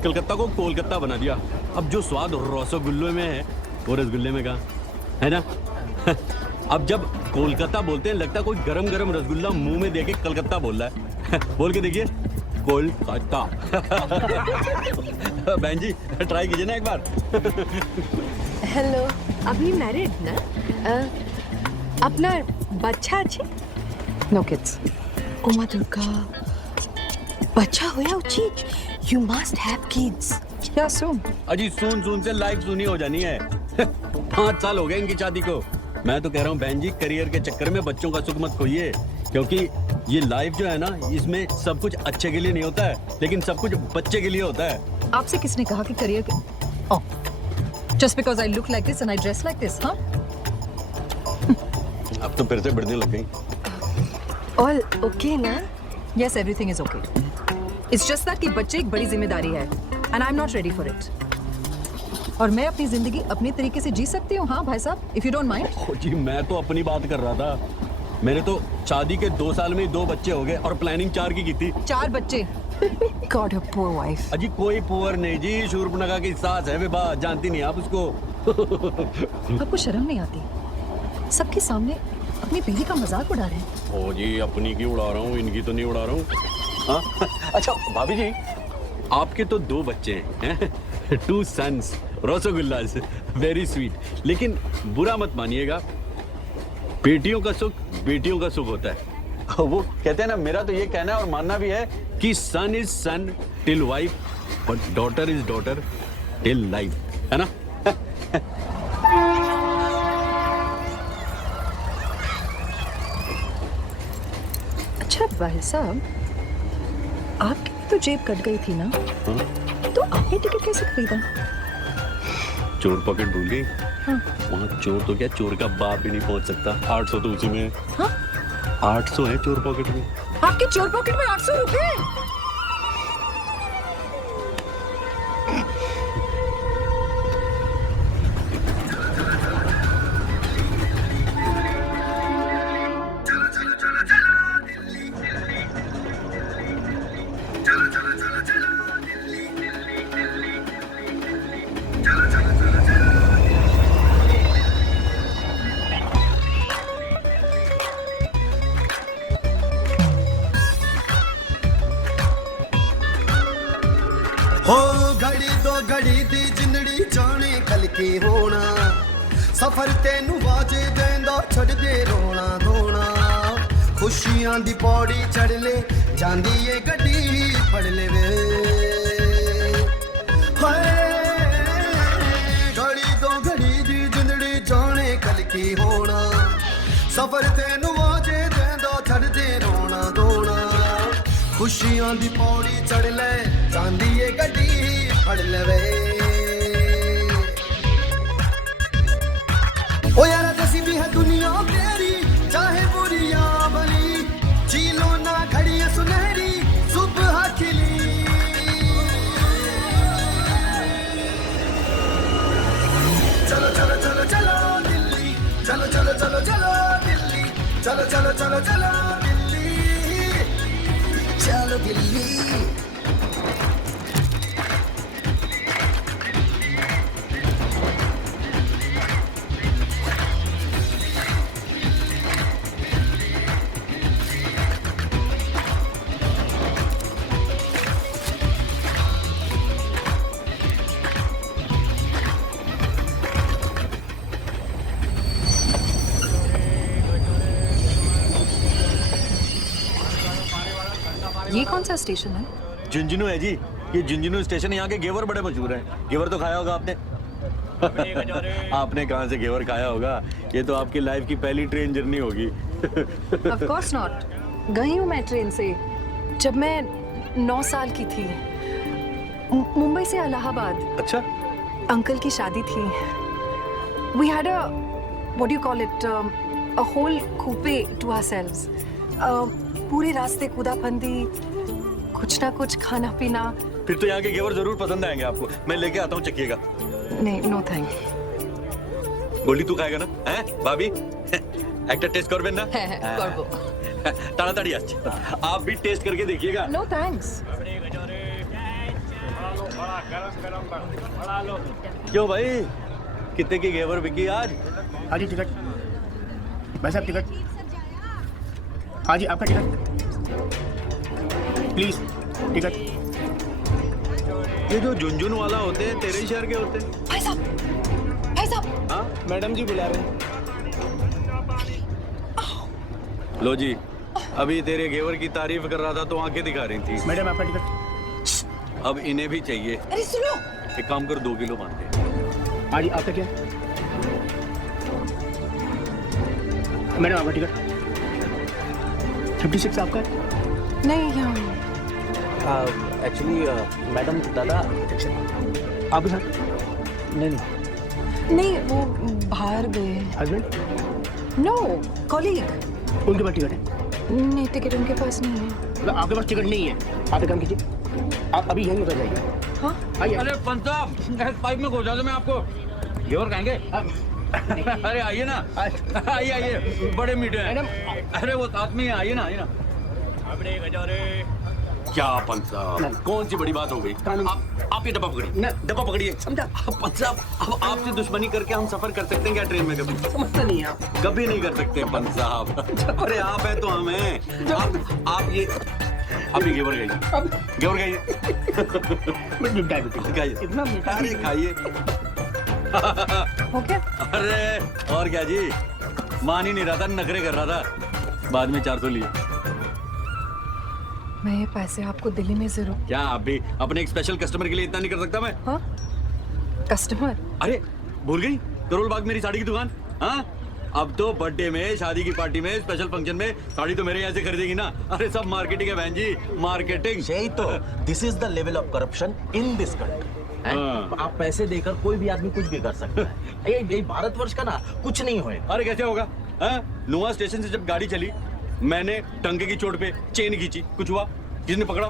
कलकत्ता को कोलकाता बना दिया। अब जो स्वाद रसगुल्ले में है वो रसगुल्ले में कहाँ है ना? अब जब कोलकाता बोलते हैं लगता है कोई गरम गरम रसगुल्ला मुंह में देके कलकत्ता बोल रहा है। बोल के देखिए, कोलकाता। बहन जी ट्राई कीजिए ना एक बार। हेलो, अभी मैरिड ना? अपना बच्चा अच्छे? No kids. ओ मां दुर्गा, बच्चा होया उची, यू मस्ट हैव किड्स। क्या सून? अजी सून से लाइफ सुनी हो जानी है। 5 साल हो गए इनकी शादी को। मैं तो कह रहा हूँ बहन जी, करियर के चक्कर में बच्चों का सुख मत खोइए, क्योंकि ये लाइफ जो है ना, इसमें सब कुछ अच्छे के लिए नहीं होता है, लेकिन सब कुछ बच्चे के लिए होता है। आपसे किसने कहा कि करियर के? Oh, just because I look like this and I dress like this, हाँ? अब तो फिर से बढ़ने लग गई। ऑल ओके ना? Yes, everything is okay. It's just that कि बच्चे एक बड़ी जिम्मेदारी है and I am not ready for it. और मैं अपनी जिंदगी अपने तरीके से जी सकती हूँ, हाँ भाई साहब, इफ यू डोंट माइंड। जी मैं तो अपनी बात कर रहा था। मेरे तो शादी के 2 साल में 2 बच्चे हो गए और प्लानिंग 4 की थी। 4 बच्चे? God, a poor wife. अजी कोई पुअर नहीं जी, शूर्पणखा की सास है विभा, जानती नहीं आप उसको? आपको शर्म नहीं आती? सबके सामने अपनी बीवी का मजाक उड़ा रहे हैं। ओ जी, अपनी की उड़ा रहा हूँ, इनकी तो नहीं उड़ा रहा हूँ। हाँ? अच्छा भाभी जी, आपके तो 2 बच्चे हैं, 2 सन्स, रसगुल्लास, वेरी स्वीट। लेकिन बुरा मत मानिएगा, बेटियों का सुख बेटियों का सुख होता है। वो कहते हैं ना, मेरा तो ये कहना है और मानना भी है कि son is son till wife, but daughter is daughter till life, है ना? अच्छा भाई साहब, आपकी भी तो जेब कट गई थी ना? तो आपने टिकट कैसे खरीदा? चोर पॉकेट भूल गई? हाँ। वहाँ चोर तो क्या, चोर का बाप भी नहीं पहुँच सकता। 800 तो उसी में है। हाँ? 800 है चोर पॉकेट में। आपके चोर पॉकेट में 800 रुपए? घड़ी दी जिंदड़ी जाने कल की होना सफर तेनू बाजे देंदा छड़ दे रोना धोना खुशियां दी पौड़ी चढ़ ले जांदी ये गड्डी फड़ ले वे हाय घड़ी तो घड़ी दी जिंदड़ी जाने कल की होना सफर तेनू बाजे देंदा छड़ दे रोना धोना खुशियां दी पौड़ी चढ़ ले जांदी ये गड्डी फड़ ले वे ओ यार जैसी भी है दुनिया तेरी चाहे बुरी या भली जी लो ना घड़ियां सुनहरी सुबह खिली चलो चलो चलो चलो दिल्ली चलो चलो चलो चलो दिल्ली चलो चलो चलो चलो दिल्ली चलो दिल्ली ये कौन सा स्टेशन है? झुंझुनू है जी। ये झुंझुनू स्टेशन है। यहाँ के घेवर बड़े मशहूर हैं। घेवर तो खाया होगा आपने। आपने कहाँ से घेवर खाया होगा? ये तो आपकी लाइफ की पहली ट्रेन जर्नी होगी। Of course not. गई हूँ मैं ट्रेन से जब मैं 9 साल की थी मुंबई से इलाहाबाद। अच्छा। अंकल की शादी थी। We had a what do you call it a whole coupe to ourselves. पूरे रास्ते कूदा फंदी कुछ ना कुछ खाना पीना। फिर तो यहाँ के घेवर जरूर पसंद आएंगे आपको। मैं लेके आता हूँ, चखिएगा। नहीं नो थैंक। गोली तू खाएगा ना? हैं भाभी? একটা টেস্ট করবেন না? করব। তাড়াতাড়ি আসছে। आप भी टेस्ट करके देखिएगा। No thanks. क्यों भाई? कितने की घेवर बिकी आज? हाँ जी टिकट। भाई साहब टिकट। हाँ जी आपका टिकट प्लीज टिकट। ये जो झुंझुनू वाला होते हैं तेरे ही शहर के होते हैं? भाई साहब हाँ मैडम जी बुला रहे हैं। लो जी, अभी तेरे घेवर की तारीफ कर रहा था तो आंखें दिखा रही थी। मैडम आपका टिकट। अब इन्हें भी चाहिए। अरे सुनो। एक काम कर 2 किलो मांग दे। हाँ जी आपका क्या? मैडम आपका टिकट 56 आपका है? नहीं यहाँ एक्चुअली मैडम दादा आपके साथ? नहीं नहीं वो बाहर गए। हस्बैंड? No colleague. उनके पास टिकट है? नहीं टिकट उनके पास नहीं है। मतलब आपके पास टिकट नहीं है? आप एक काम कीजिए, आप अभी यहीं उतर जाइए। हाँ आइए। अरे पंजाब पाइप में घुसा दो, मैं आपको घेवर खाएंगे। अरे आइए ना, आइए आइए, बड़े मीठे हैं। अरे वो साथ में आइए ना, आइए ना। क्या पंजाब, कौन सी बड़ी बात हो गई? आप ये डब्बा पकड़िए, डब्बा पकड़िए। पंजाब, अब आपसे दुश्मनी करके हम सफर कर सकते हैं क्या ट्रेन में? कभी समझते नहीं आप। कभी नहीं कर सकते पंजाब। अरे आप है तो हम हैं। आप ये घेवर खाइए, घेवर खाइए। खाइए, इतना मीठा। अरे खाइए। ओके। अरे और क्या जी, मान ही नहीं रहा था, नखरे कर रहा था। बाद में 400 लिए। मैं ये पैसे आपको दिल्ली में जरूर। क्या आप भी अपने एक स्पेशल कस्टमर के लिए इतना नहीं कर सकता मैं? हाँ कस्टमर? अरे भूल गई, करोल बाग मेरी साड़ी की दुकान। हाँ अब तो बर्थडे में, शादी की पार्टी में, स्पेशल फंक्शन में साड़ी तो मेरे यहाँ से खरीदेगी ना। अरे सब मार्केटिंग है बहन जी, मार्केटिंग। यही तो, this is the level of corruption in this country. आप पैसे देकर कोई भी आदमी कुछ भी कर सकता है। ये भारतवर्ष का ना कुछ नहीं होए। अरे कैसे होगा? नुआ स्टेशन से जब गाड़ी चली, मैंने टंके की चोट पे चेन खींची, कुछ हुआ? किसने पकड़ा?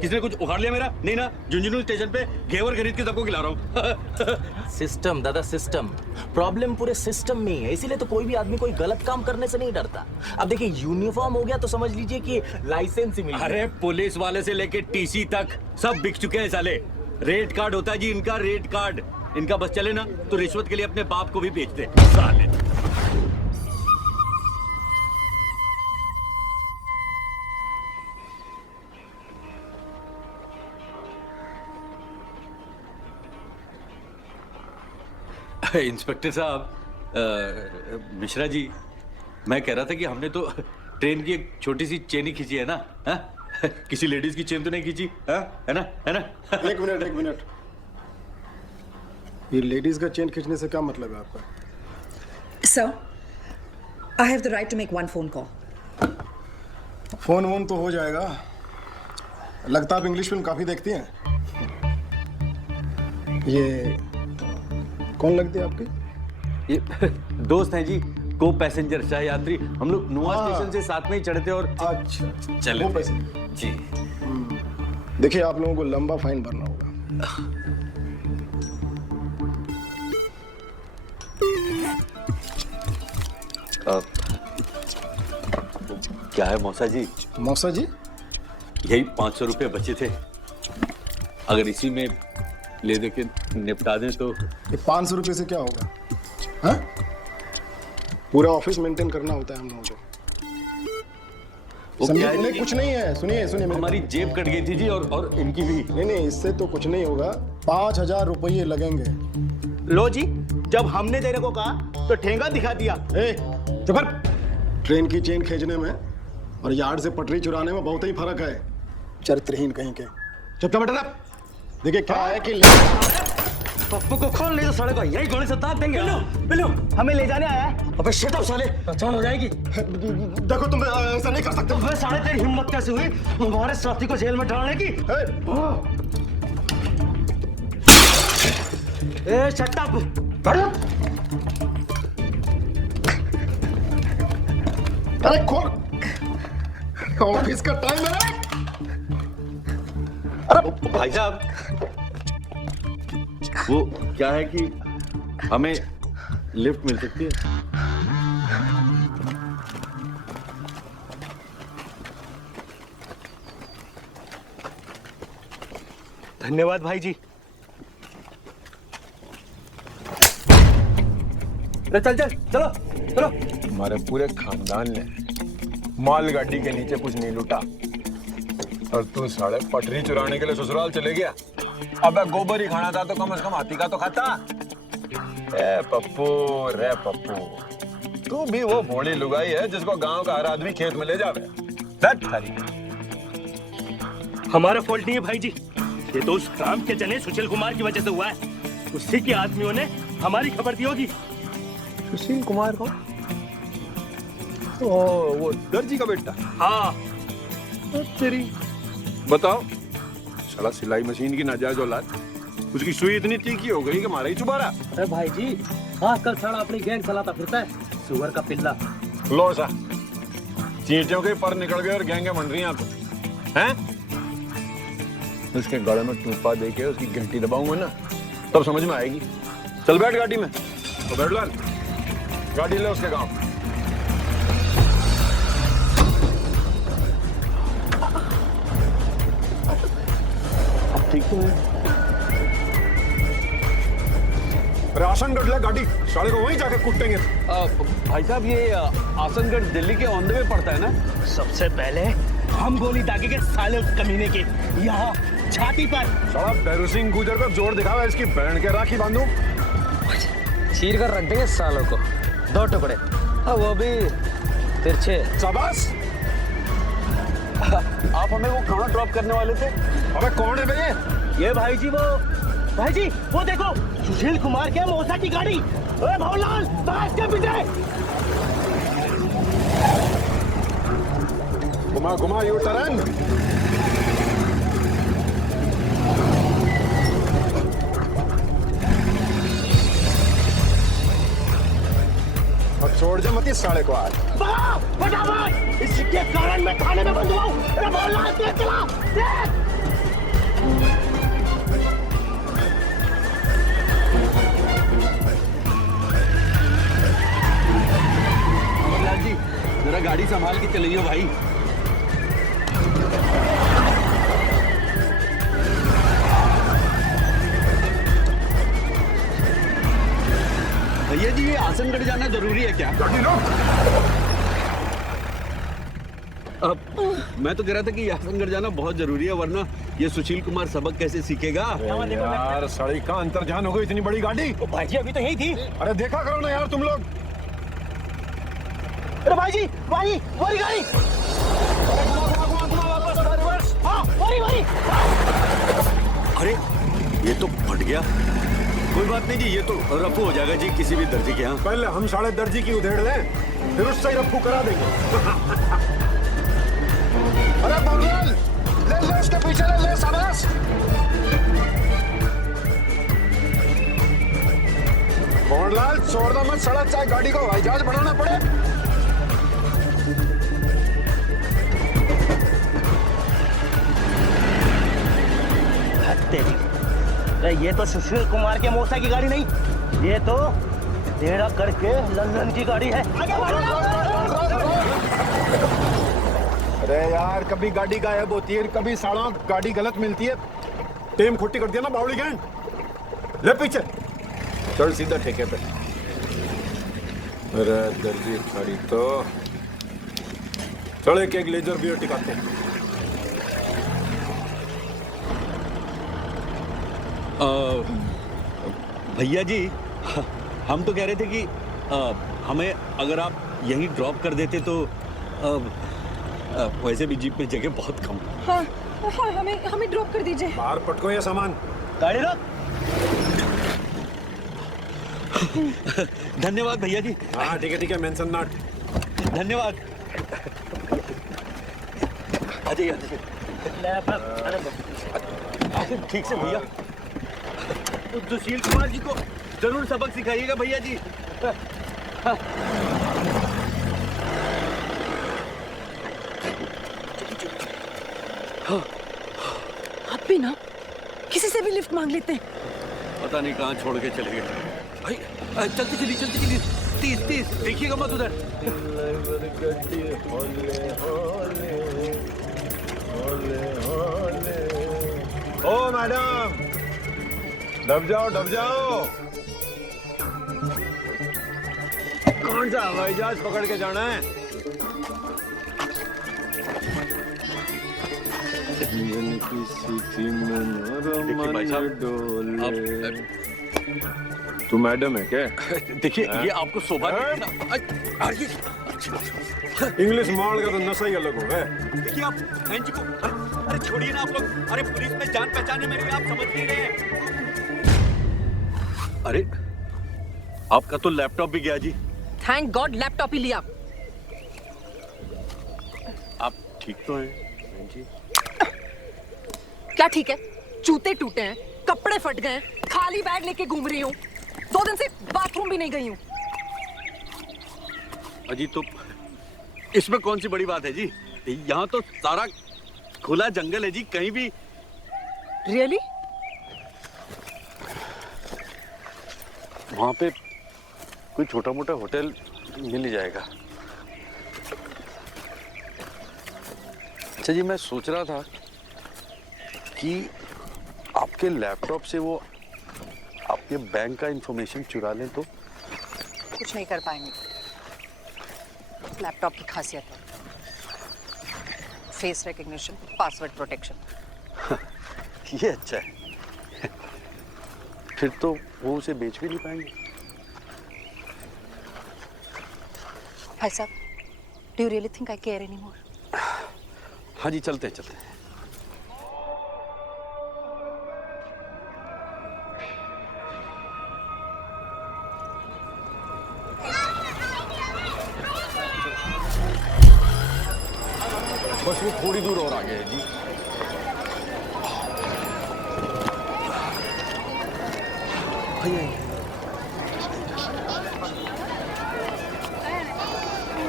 किसने कुछ उखाड़ लिया मेरा? नहीं ना, झुंझुनू स्टेशन पे घेवर खरीद के सबको खिला रहा हूँ। सिस्टम दादा, सिस्टम। प्रॉब्लम पूरे सिस्टम में ही है, इसीलिए तो कोई भी आदमी कोई गलत काम करने से नहीं डरता। अब देखिए यूनिफॉर्म हो गया तो समझ लीजिए कि लाइसेंस ही मिल गया। अरे पुलिस वाले से लेके टीसी तक सब बिक चुके हैं साले। रेट कार्ड होता है जी इनका, रेट कार्ड। इनका बस चले ना तो रिश्वत के लिए अपने बाप को भी बेचते साले। इंस्पेक्टर साहब, मिश्रा जी, मैं कह रहा था कि हमने तो ट्रेन की एक छोटी सी चेन ही खींची है ना, हा? किसी लेडीज की चेन तो नहीं खींची, हा? है ना, है ना? एक मिनट, ये लेडीज का चेन खींचने से क्या मतलब है आपका? Sir, I have the right to make one phone call. Phone वोन तो हो जाएगा। लगता आप इंग्लिश फिल्म काफी देखती हैं। ये कौन लगती है आपकी? ये दोस्त हैं जी, को पैसेंजर सह यात्री। हम लोग नुआ स्टेशन से साथ में ही चढ़े थे और अच्छा चले वो थे। पैसेंजर। जी देखिए, आप लोगों को लंबा फाइन भरना होगा। क्या है मौसा जी? मौसा जी, यही 500 रुपए बचे थे, अगर इसी में ले दे के निपटा दें तो। ये 500 रुपये से क्या होगा? हाँ? पूरा ऑफिस मेंटेन करना होता है हम लोगों को। वो क्या है नहीं, कि कुछ नहीं है। सुनिए हमारी जेब कट गई थी जी, और इनकी भी। नहीं, इससे तो कुछ नहीं होगा। 5000 रुपये लगेंगे। लो जी, जब हमने देने को कहा तो ठेंगा दिखा दिया। चुप कर। ट्रेन की चेन खींचने में और यार्ड से पटरी चुराने में बहुत ही फर्क है। चरित्रहीन कहीं के। चुपचाप बैठा रह। देखिए क्या है कि पप्पू को खोल नहीं तो साले को यही गोली से दाग देंगे। बिल्लू, हमें ले जाने आया है। अबे शट अप साले, पहचान हो जाएगी। देखो, तुम ऐसा नहीं कर सकते। अबे साले, तेरी हिम्मत कैसे हुई हमारे साथी को जेल में डालने की? ए शट अप। अरे खोल, ऑफिस का टाइम है। अरे भाई साहब, वो क्या है कि हमें लिफ्ट मिल सकती है? धन्यवाद भाई जी। चल चलो। हमारे पूरे खानदान ने मालगाड़ी के नीचे कुछ नहीं लूटा, और तू साले पटरी चुराने के लिए ससुराल चले गया। अबे गोबर ही खाना था तो कम से कम हाथी का तो खाता। रे पप्पू, तू भी वो भोली लुगाई है जिसको गांव का हर आदमी खेत में ले जावे। हमारा फॉल्ट नहीं है भाई जी, ये तो उस राम के जने सुशील कुमार की वजह से हुआ है। उसी के आदमियों ने हमारी खबर दी होगी। सुशील कुमार को? वो दर्जी का बेटा? हाँ। तेरी बताओ, साला सिलाई मशीन की नाजायज औलाद, उसकी सुई इतनी तीखी हो गई कि मारा ही चुबारा। अरे भाई जी, आजकल साला अपनी गैंग चलाता फिरता है, सुअर का पिल्ला। लो सा, चींटियों के पर निकल गए और गैंगे बन रही हैं तो, हैं? उसके गले में टूपा देके उसकी घंटी दबाऊंगा ना, तब समझ में आएगी। चल बैठ गाड़ी में। तो बैठ लाल, गाड़ी ले उसके गांव। ठीक तो है। आसनगढ़ ले गाड़ी, साले को वहीं जाके कुटेंगे। भाई साहब, ये आसनगढ़ दिल्ली के ऑन द वे पड़ता है ना? सबसे पहले हम गोली दागेंगे साले उस कमीने के यहाँ छाती पर। साला भैरू सिंह गुजर को जोर दिखावा, इसकी बहन के राखी बांधू। चीर कर रख देंगे सालों को 2 टुकड़े, वो भी तिरछे। शाबाश। आप हमें वो कहाँ ड्रॉप करने वाले थे? अबे कौन है भैया? ये भाई जी, वो देखो, सुशील कुमार के मौसा की गाड़ी। ओए भवलाल, भाग के पीछे। घुमा यू टर्न। और छोड़ जा मत इस साले को आज। फटाफट, इसके कारण मैं थाने में बंद हुआ हूँ। अरे भवलाल, तेज चला, तेज। जी, जरा गाड़ी संभाल के चलिए भाई। भैया जी, ये आसनगढ़ जाना जरूरी है क्या? गाड़ी रोक। मैं तो कह रहा था कि यासनगढ़ जाना बहुत जरूरी है, वरना ये सुशील कुमार सबक कैसे सीखेगा। यार सड़क का अंतर्जान हो गई, इतनी बड़ी गाड़ी। भाई जी अभी तो यही थी। अरे देखा करो ना यार तुम लोग। अरे भाई जी वही गाड़ी। वही। अरे ये तो फट गया। कोई बात नहीं जी, ये तो रफू हो जाएगा जी किसी भी दर्जी के यहाँ। पहले हम 3.5 दर्जी की उधेड़ लें, फिर उससे ही रफू करा देंगे। अरे बंगाल ले उसके पीछे ले शाबाश। मोहनलाल छोड़ दो मत सड़क, चाहे गाड़ी को हवाई जहाज बनाना पड़े। अरे ये तो सुशील कुमार के मोसा की गाड़ी नहीं, ये तो टेढ़ा करके लंदन की गाड़ी है। अरे यार कभी गाड़ी गायब होती है, कभी साला गाड़ी गलत मिलती है। टेम खोटी कर दिया ना बावली गैंड। ले पीछे चल सीधा ठेके पे। अरे दर्जी खड़ी तो चल एक लेजर बियर टिकाते हैं। भैया जी हम तो कह रहे थे कि हमें अगर आप यहीं ड्रॉप कर देते तो वैसे भी जीप में जगह बहुत कम। हाँ, हमें ड्रॉप कर दीजिए। बाहर पटको ये सामान। गाड़ी रोक। धन्यवाद भैया जी। हाँ ठीक है मेंशन नॉट। धन्यवाद। आ जाइए। ठीक से भैया। सुशील कुमार जी को जरूर सबक सिखाइएगा भैया जी। आप भी ना किसी से भी लिफ्ट मांग लेते हैं। पता नहीं कहाँ छोड़ के चले गए। चलती चली 30 देखिएगा मत उधर। ओ मैडम डब जाओ। कौन सा हवाई जहाज पकड़ के जाना है? देखिए भाई साहब, तू मैडम है क्या? देखिए ये आपको शोभा इंग्लिश माल का तो नशा ही अलग हो गया। देखिए आप बहन जी को अरे छोड़िए ना आप लोग। अरे पुलिस में जान पहचान है मेरी, आप समझ नहीं रहे। अरे आपका तो लैपटॉप भी गया जी। थैंक गॉड लैपटॉप ही लिया। आप ठीक तो हैं बहन जी? क्या ठीक है? जूते टूटे हैं, कपड़े फट गए, खाली बैग लेके घूम रही हूँ, 2 दिन से बाथरूम भी नहीं गई हूँ। अजी तो इसमें कौन सी बड़ी बात है जी? यहाँ तो सारा खुला जंगल है जी, कहीं भी। रियली? वहाँ पे कोई छोटा मोटा होटल मिल ही जाएगा। अच्छा जी, मैं सोच रहा था कि आपके लैपटॉप से वो आपके बैंक का इंफॉर्मेशन चुरा लें तो? कुछ नहीं कर पाएंगे। लैपटॉप की खासियत है फेस रिकग्निशन, पासवर्ड प्रोटेक्शन। ये अच्छा है। फिर तो वो उसे बेच भी नहीं पाएंगे। भाई साहब, do you really think I care anymore? हाँ जी, चलते हैं। बस वो थोड़ी दूर और आगे है जी।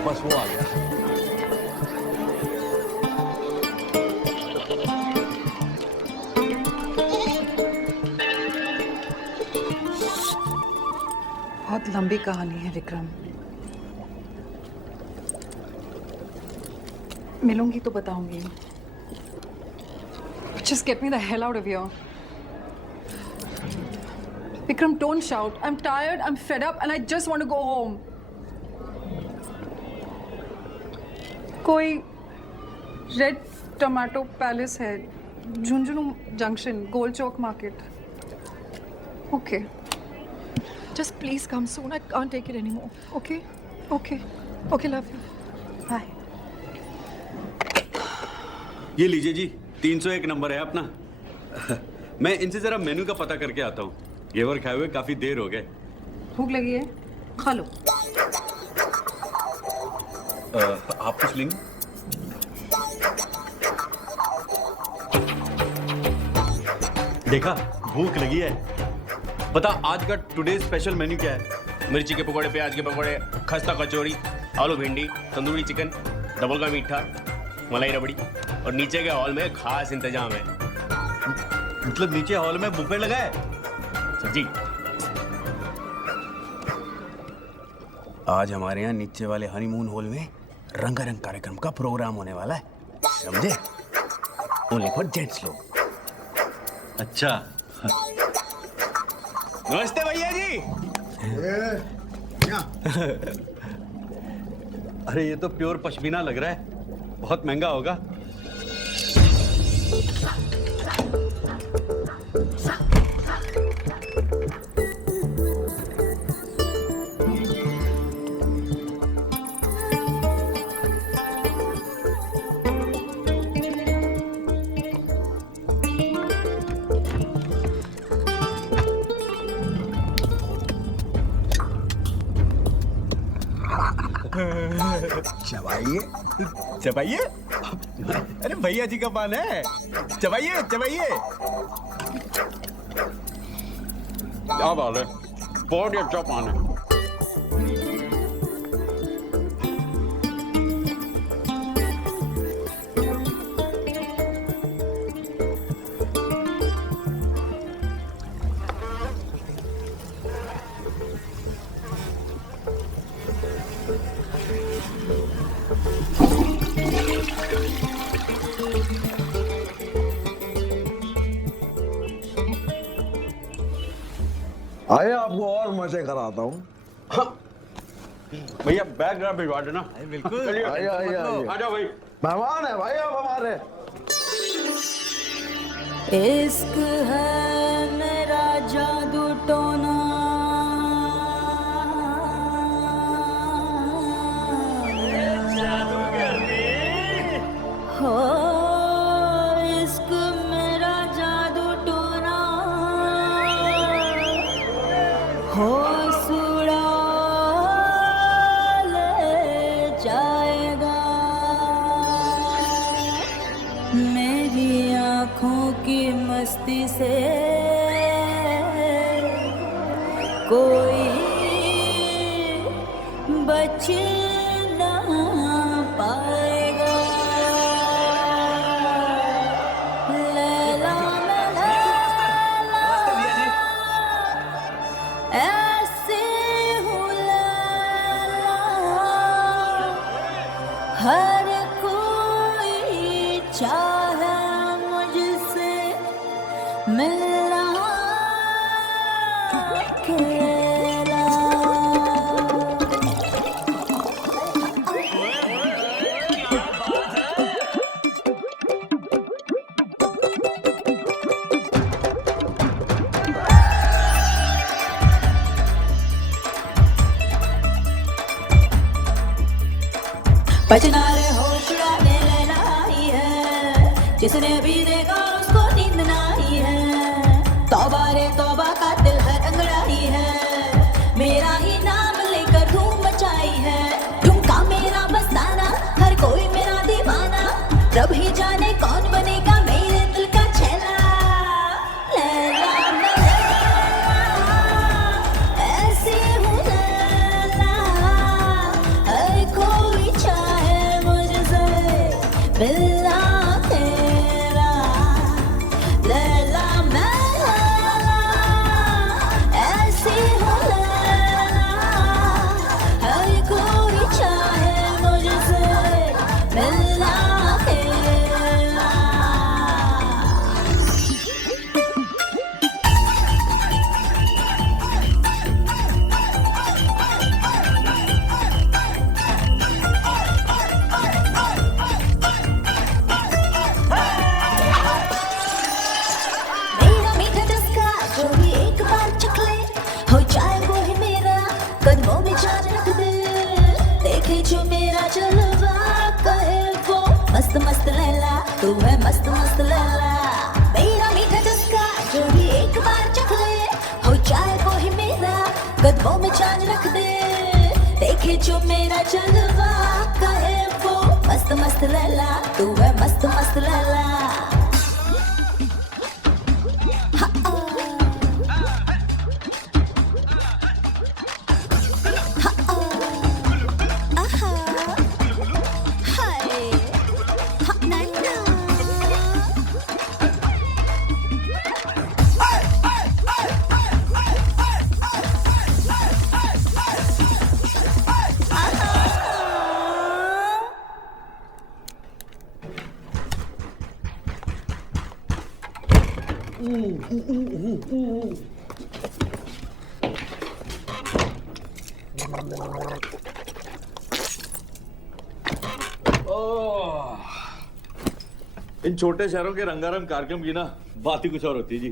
बस वो आ गया। बहुत लंबी कहानी है विक्रम। मिलूंगी तो बताऊंगी। Just get me the hell out of here. Vikram, don't shout. I'm tired, I'm fed up, and I just want to go home. कोई रेड टमाटो पैलेस है, Jhunjhunu junction, goal Chowk market. Okay. Just please come soon. I can't take it anymore. Okay? Okay. Okay, love you. Bye. ये लीजिए जी, 301 number है अपना. मैं इनसे जरा मेनू का पता करके आता हूँ. घेवर खाए हुए काफी देर हो गए. भूख लगी है? खा लो. आप कुछ लेंगे? देखा, भूख लगी है. बता आज का टुडे स्पेशल मेन्यू क्या है? मिर्ची के पकौड़े, प्याज के पकौड़े, खस्ता कचौड़ी, आलू भिंडी, तंदूरी चिकन, डबल का मीठा, मलाई रबड़ी और नीचे के हॉल में खास इंतजाम है. मतलब नीचे हॉल में बुफे लगा है? सर जी, आज हमारे यहाँ नीचे वाले हनीमून हॉल में रंगारंग कार्यक्रम का प्रोग्राम होने वाला है. समझे? ओनली फॉर जेंट्स लोग. अच्छा. नमस्ते भैया जी. अरे ये तो प्योर पश्मीना लग रहा है. बहुत महंगा होगा. चबाइए चबाइए. अरे भैया जी का पान है. चबाइए चबाइए. क्या बात है, बहुत ही अच्छा पान है. आइए आपको और मजे कराता हूँ. भैया बैग जरा भिजवा देना. बिल्कुल. चलिए. आइए आइए आइए. आ जाओ भाई. मेहमान है भाई, आप हमारे. इश्क है मेरा जादू टोना, हो इश्क मेरा जादू टोना, हो सुड़ा ले जाएगा मेरी आँखों की मस्ती से कोई बच ना पाएगा. लैला मैं लैला ऐसे हूँ लैला, हर कोई चाहे मुझसे मिलना अकेला. बचना रे होश उड़ाने लैला आई है, जिसने भी देखा उसको नींद ना आई है. तौबा रे तौबा का दिल हर अंगड़ाई है, मेरा ही नाम लेकर धूम मचाई है. ठुमका मेरा बस्ताना, हर कोई मेरा दीवाना, रब ही जाने कौन बनेगा मेरे दिल का छैला. लैला मैं लैला ऐसी हूँ लैला, हर कोई चाहे मुझसे मिलना तेरा. लैला मैं लैला ऐसी हूँ लैला, हर कोई चाहे मुझसे मिलना तेरा. तू है मस्त मस्त लैला, मेरा मीठा चस्का जो भी एक बार चख ले, हो जाए वो ही मेरा, कदमों में चांद रख दे, देखे जो मेरा जलवा, कहे वो मस्त मस्त लैला, तू है मस्त मस्त लैला। इन छोटे शहरों के रंगारंग कार्यक्रम की ना बात ही कुछ और होती है जी।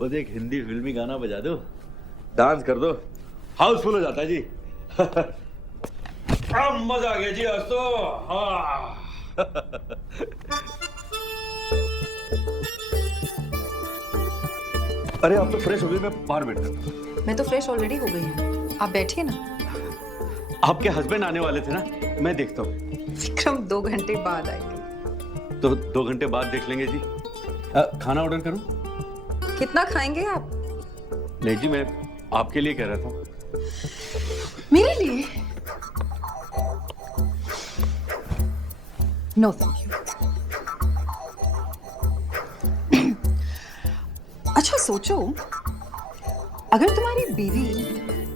बस एक हिंदी फिल्मी गाना बजा दो, डांस कर दो, हाउसफुल हो जाता है जी। अब मजा आ गया जी आज तो। अरे आप तो फ्रेश हो गई, मैं बाहर बैठता हूँ। मैं तो फ्रेश ऑलरेडी हो गई हूँ, आप बैठिए ना। आपके हस्बैंड आने वाले थे ना, मैं देखता हूँ। विक्रम 2 घंटे बाद आएंगे। तो 2 घंटे बाद देख लेंगे जी। खाना ऑर्डर करूं? कितना खाएंगे आप? नहीं जी, मैं आपके लिए कह रहा था। मेरे लिए? No thank you. अच्छा सोचो, अगर तुम्हारी बीवी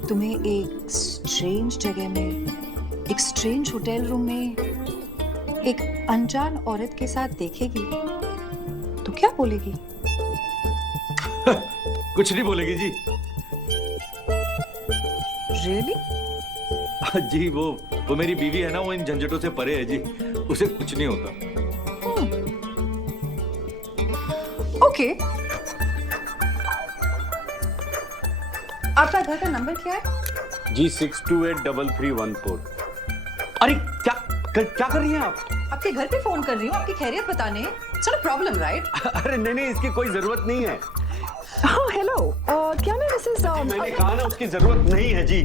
तुम्हें एक स्ट्रेंज जगह में, एक स्ट्रेंज होटल रूम में, एक अनजान औरत के साथ देखेगी तो क्या बोलेगी? कुछ नहीं बोलेगी जी। Really? जी वो मेरी बीवी है ना, वो इन झंझटों से परे है जी, उसे कुछ नहीं होता। ओके। आपका घर का नंबर क्या है? जी 628331 अरे क्या कर रही हैं आप? आपके घर पे फोन कर रही हूँ आपकी खैरियत बताने। It's not a problem, right? अरे नहीं, इसकी कोई जरूरत नहीं है। हाँ हेलो, क्या मैं मिसेस मैंने कहा ना उसकी जरूरत नहीं है जी।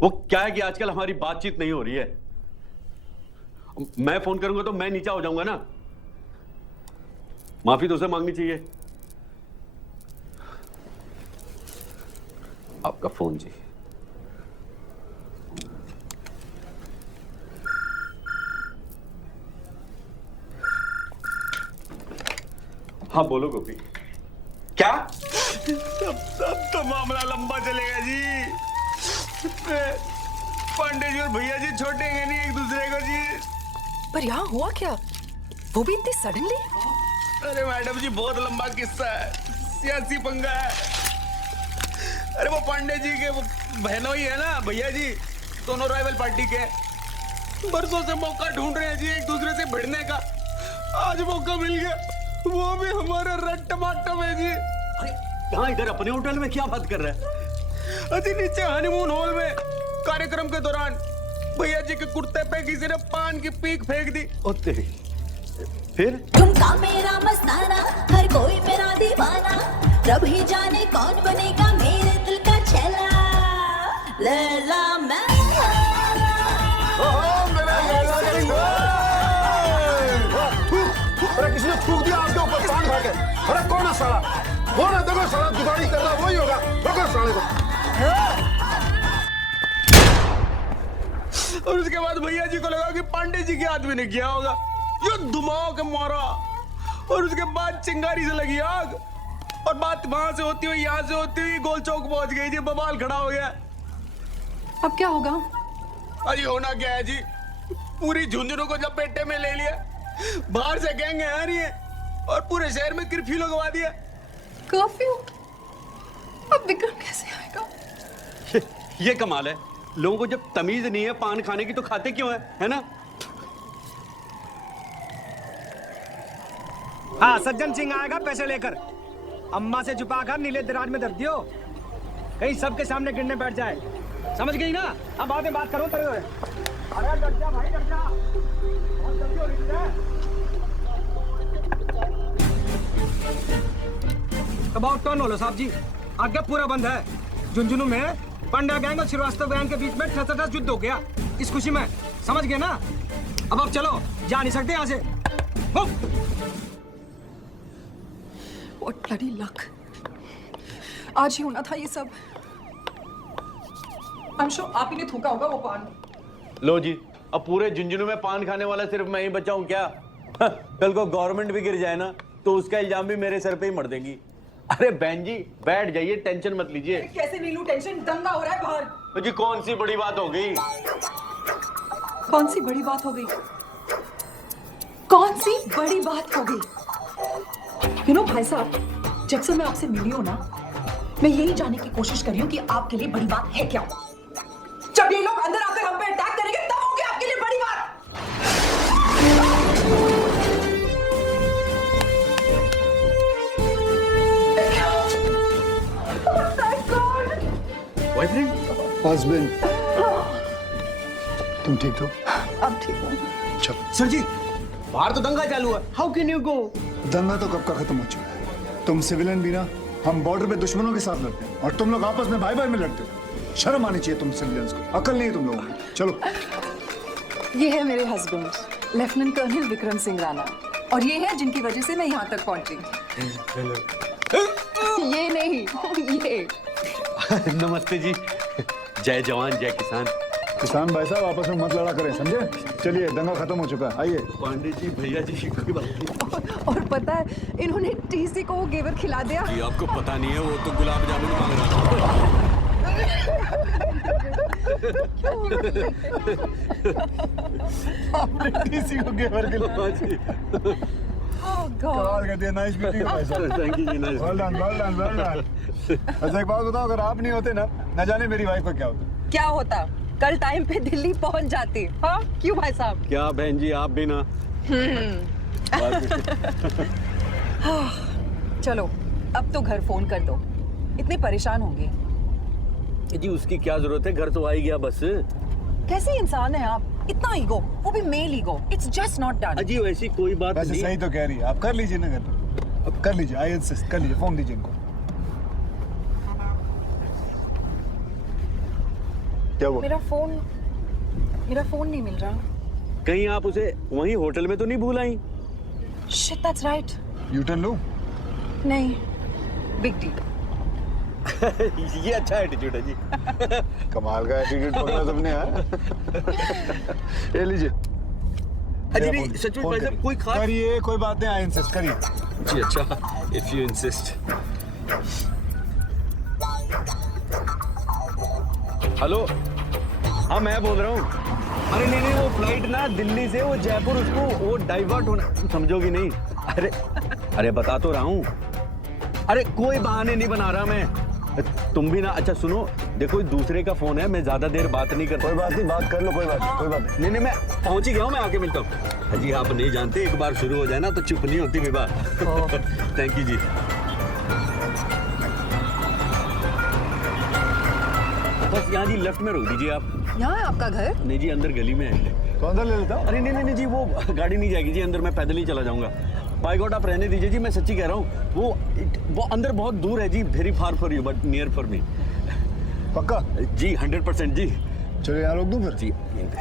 वो क्या है कि आजकल हमारी बातचीत नहीं हो रही है। मैं फोन करूंगा तो मैं नीचा हो जाऊंगा ना, माफी तो उसे मांगनी चाहिए। आपका फोन जी। हाँ बोलो गोपी। क्या? अब तो मामला लंबा चलेगा जी। पांडे जी और भैया जी छोड़ेंगे नहीं एक दूसरे को जी। पर यहाँ हुआ क्या? वो भी इतनी सडनली? अरे मैडम जी बहुत लंबा किस्सा है, सियासी पंगा है। अरे वो पांडे जी के वो बहनों ही है ना, भैया जी, दोनों राइवल पार्टी के, बरसों से मौका ढूंढ रहे हैं जी एक दूसरे से भिड़ने का। आज मौका मिल गया, वो भी हमारे रेड टमाटर में जी। अरे यहाँ इधर अपने होटल में क्या बात कर रहा है? अजी नीचे हनीमून हॉल में कार्यक्रम के दौरान भैया जी के कुर्ते पे किसी ने पान की पीक फेंक दी। ओ तेरी। फिर ठुमका मेरा मस्ताना, हर कोई मेरा दीवाना, रब ही जाने कौन बनेगा मेरे दिल का छेला। लैला मैं अरे किसी ने थूक दिया आपके ऊपर पान खा के। अरे कौन है साला? वो ना देखो साला जुगाड़ी कर रहा, वही होगा। पकड़ साले को। और उसके बाद भैया जी को लगा कि पांडे जी के आदमी ने किया होगा, ये धुमाओ के मारा। और उसके बाद चिंगारी से लगी आग, और बात वहां से होती हुई यहाँ से होती हुई गोल चौक पहुंच गई जी। बवाल खड़ा हो गया। अब क्या होगा? अरे होना क्या है जी, पूरी झुंझुनों को लपेटे में ले लिया, बाहर से गैंग आ रही है और पूरे शहर में कर्फ्यू लगवा दिया। कर्फ्यू? अब विक्रम कैसे आएगा? ये कमाल है, लोगों को जब तमीज नहीं है पान खाने की तो खाते क्यों है ना? हाँ, सज्जन सिंह आएगा पैसे लेकर। अम्मा से छुपा कर नीले दराज में धर दियो, कहीं सबके सामने गिरने बैठ जाए। समझ गई ना? अब बाद में बात करो तेरे। अरे डर जा भाई, डर जा। बहुत जल्दी हो रही है। अबाउट टर्न होलो साहब जी, आगे पूरा बंद है। झुंझुनू में पंड्या गैंग और श्रीवास्तव गैंग के बीच में ठस युद्ध हो गया इस खुशी में, समझ गए ना? अब चलो, जा नहीं सकते यहाँ से। What bloody luck. आज ही होना था ये सब। I'm sure आप ही ने थूका होगा वो पान। लो जी, अब पूरे झुंझुनू में पान खाने वाला सिर्फ मैं ही बचा हूँ क्या? कल को गवर्नमेंट भी गिर जाए ना तो उसका इल्जाम भी मेरे सर पे ही मर देंगी। अरे बहन जी बैठ जाइए, टेंशन मत लीजिए। कैसे नहीं लूं टेंशन, दंगा हो रहा है बाहर। तो जी कौन सी बड़ी बात हो गई? कौन सी बड़ी बात हो गई? कौन सी बड़ी बात हो गई? You know, भाई साहब, जब से मैं आपसे मिली हूं ना, मैं यही जानने की कोशिश कर रही हूँ कि आपके लिए बड़ी बात है क्या। जब ये लोग अंदर आकर हम पे अटैक करेंगे तब होगी आपके लिए बड़ी बात। बॉयफ्रेंड? हस्बैंड। तुम ठीक हो? अब ठीक हूँ। चलो। सर जी, बाहर तो दंगा चालू है। How can you go? दंगा तो कब का खत्म हो चुका है। तुम सिविलियन भी ना, हम बॉर्डर पे दुश्मनों के साथ लड़ते हैं और तुम लोग आपस में भाई भाई में लड़ते हो। शर्म आनी चाहिए तुम सिविलियंस को, अकल नहीं है तुम लोगों को। चलो। ये है मेरे husband, lieutenant colonel Vikram Singh Rana, और ये है जिनकी वजह से मैं यहाँ तक पहुंची। ये नहीं, ये। नमस्ते जी। जय जवान जय किसान। किसान भाई साहब आपस में मत लड़ा करें, समझे? चलिए, दंगा खत्म हो चुका है, आइए। पांडे जी, भैया जी, कोई बात नहीं। और पता है इन्होंने टीसी को वो घेवर खिला दिया। जी आपको पता नहीं है, वो तो गुलाब जामुन मांग रहा था। आपने टीसी को घेवर खिलाया जी। कमाल कर दिया, नाइस मीटिंग भाई साहब। थैंक यू जी, nice. Well done, well done, well done. अच्छा एक बात बताओ, अगर आप नहीं होते ना, न जाने मेरी वाइफ को क्या होता। क्या होता? कल टाइम पे दिल्ली पहुंच जाती। हाँ क्यों भाई साहब? क्या बहन जी, आप भी ना। चलो अब तो घर फोन कर दो, इतने परेशान होंगे। जी उसकी क्या जरूरत है, घर तो आ ही गया बस। कैसे इंसान है आप, इतना ईगो, वो भी male ego. It's just not done. अजी वैसी कोई बात वैसे नहीं। सही तो कह रही है, आप कर लीजिए ना घर पे। अब कर लीजिए, आई इंसिस्ट, कर लीजिए, फोन दीजिए इनको। क्या हुआ? मेरा फोन नहीं मिल रहा। कहीं आप उसे वहीं होटल में तो नहीं भूल आई? Shit, that's right. U turn लो। नहीं, बिग डील। ये अच्छा एटीट्यूड है जी। कमाल का एटीट्यूड पकड़ा तुमने, हाँ? ये लीजिए। अजी नहीं, सच में भाई साहब कोई खास करिए, कोई बात नहीं, आई इंसिस्ट, करिए। जी अच्छा, इफ यू इंसिस्ट। हेलो, हाँ मैं बोल रहा हूँ। अरे नहीं, वो फ्लाइट ना दिल्ली से वो जयपुर, उसको वो डाइवर्ट होना, समझोगी नहीं? अरे बता तो रहा हूँ। अरे कोई बहाने नहीं बना रहा मैं, तुम भी ना। अच्छा सुनो, देखो दूसरे का फोन है, मैं ज्यादा देर बात नहीं करता। कोई बात नहीं, बात कर लो, कोई बात नहीं। नहीं, मैं पहुंच ही गया हूँ, मैं आके मिलता हूँ। जी आप नहीं जानते, एक बार शुरू हो जाए ना तो चुप नहीं होती विवाह। थैंक यू जी। बस यहाँ जी लेफ्ट में रोक दीजिए आप। यहाँ है आपका घर? नहीं जी, अंदर गली में है। तो अंदर ले लेता हूँ। अरे नहीं जी, वो गाड़ी नहीं जाएगी जी अंदर, मैं पैदल ही चला जाऊंगा। बाय गॉड आप रहने दीजिए जी, मैं सच्ची कह रहा हूँ। वो अंदर बहुत दूर है जी, very far for you but near for me. पक्का? जी 100% जी। चलो यहाँ रोक दूँ फिर? जी यहीं पे।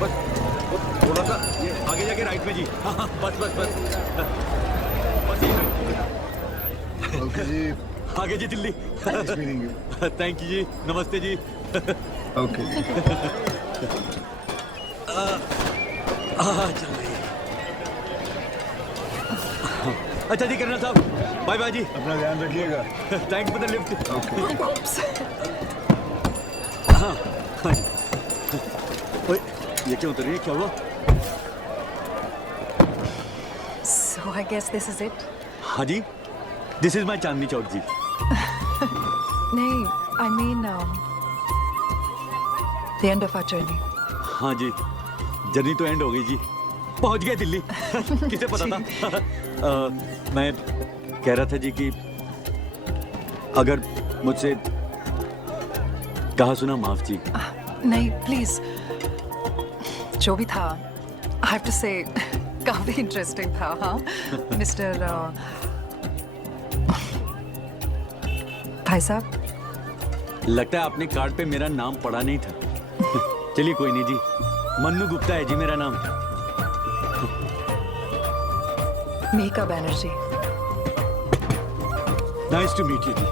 बस थोड़ा सा ये आगे जाके राइट में जी। हाँ बस ओके जी। आगे जी दिल्ली। थैंक यू जी, नमस्ते जी। ओके। चल रही। अच्छा जी कर्नल साहब, बाय बाय जी। अपना ध्यान रखिएगा। Thanks for the lift. हाँ जी। ओए, ये क्या उतर रही है, क्या हुआ? So I guess this is it. हाँ जी, this is my Chandni Chowk जी। नहीं, I mean the end of our journey. हाँ जी, जर्नी तो एंड हो गई जी, पहुंच गए दिल्ली। किसे पता था? मैं कह रहा था जी कि अगर मुझसे कहा सुना माफ जी। नहीं प्लीज, जो भी था, I have to say, काफी इंटरेस्टिंग था, हाँ, मिस्टर भाई साहब। लगता है आपने कार्ड पे मेरा नाम पढ़ा नहीं था। चलिए कोई नहीं जी, मन्नू गुप्ता है जी मेरा नाम। Mika Banerjee. Nice to meet you जी,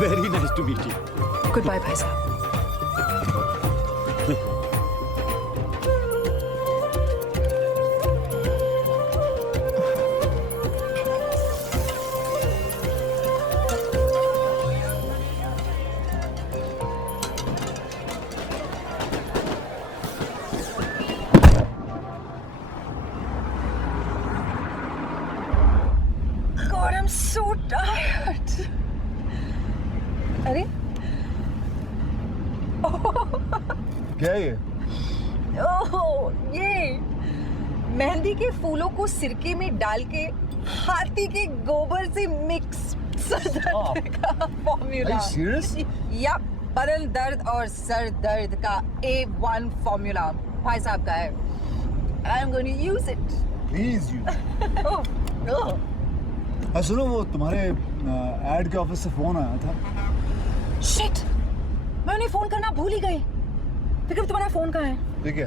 very nice to meet you. Good bye भाई साहब। God, I'm so tired. अरे क्या है ये? ओह, ये मेहंदी के फूलों को सिरके में डाल के हाथी के गोबर से मिक्स दर्द का फॉर्मूला। Are you serious? या बदन दर्द और सर दर्द का A1 फॉर्मूला भाई साहब का है। I'm going to use it. Please use. Oh. सुनो, वो तुम्हारे एड के ऑफिस से फोन आया था। शिट, मैं उन्हें फोन करना भूल ही गई। विक्रम, तुम्हारा फोन कहाँ है? ठीक है।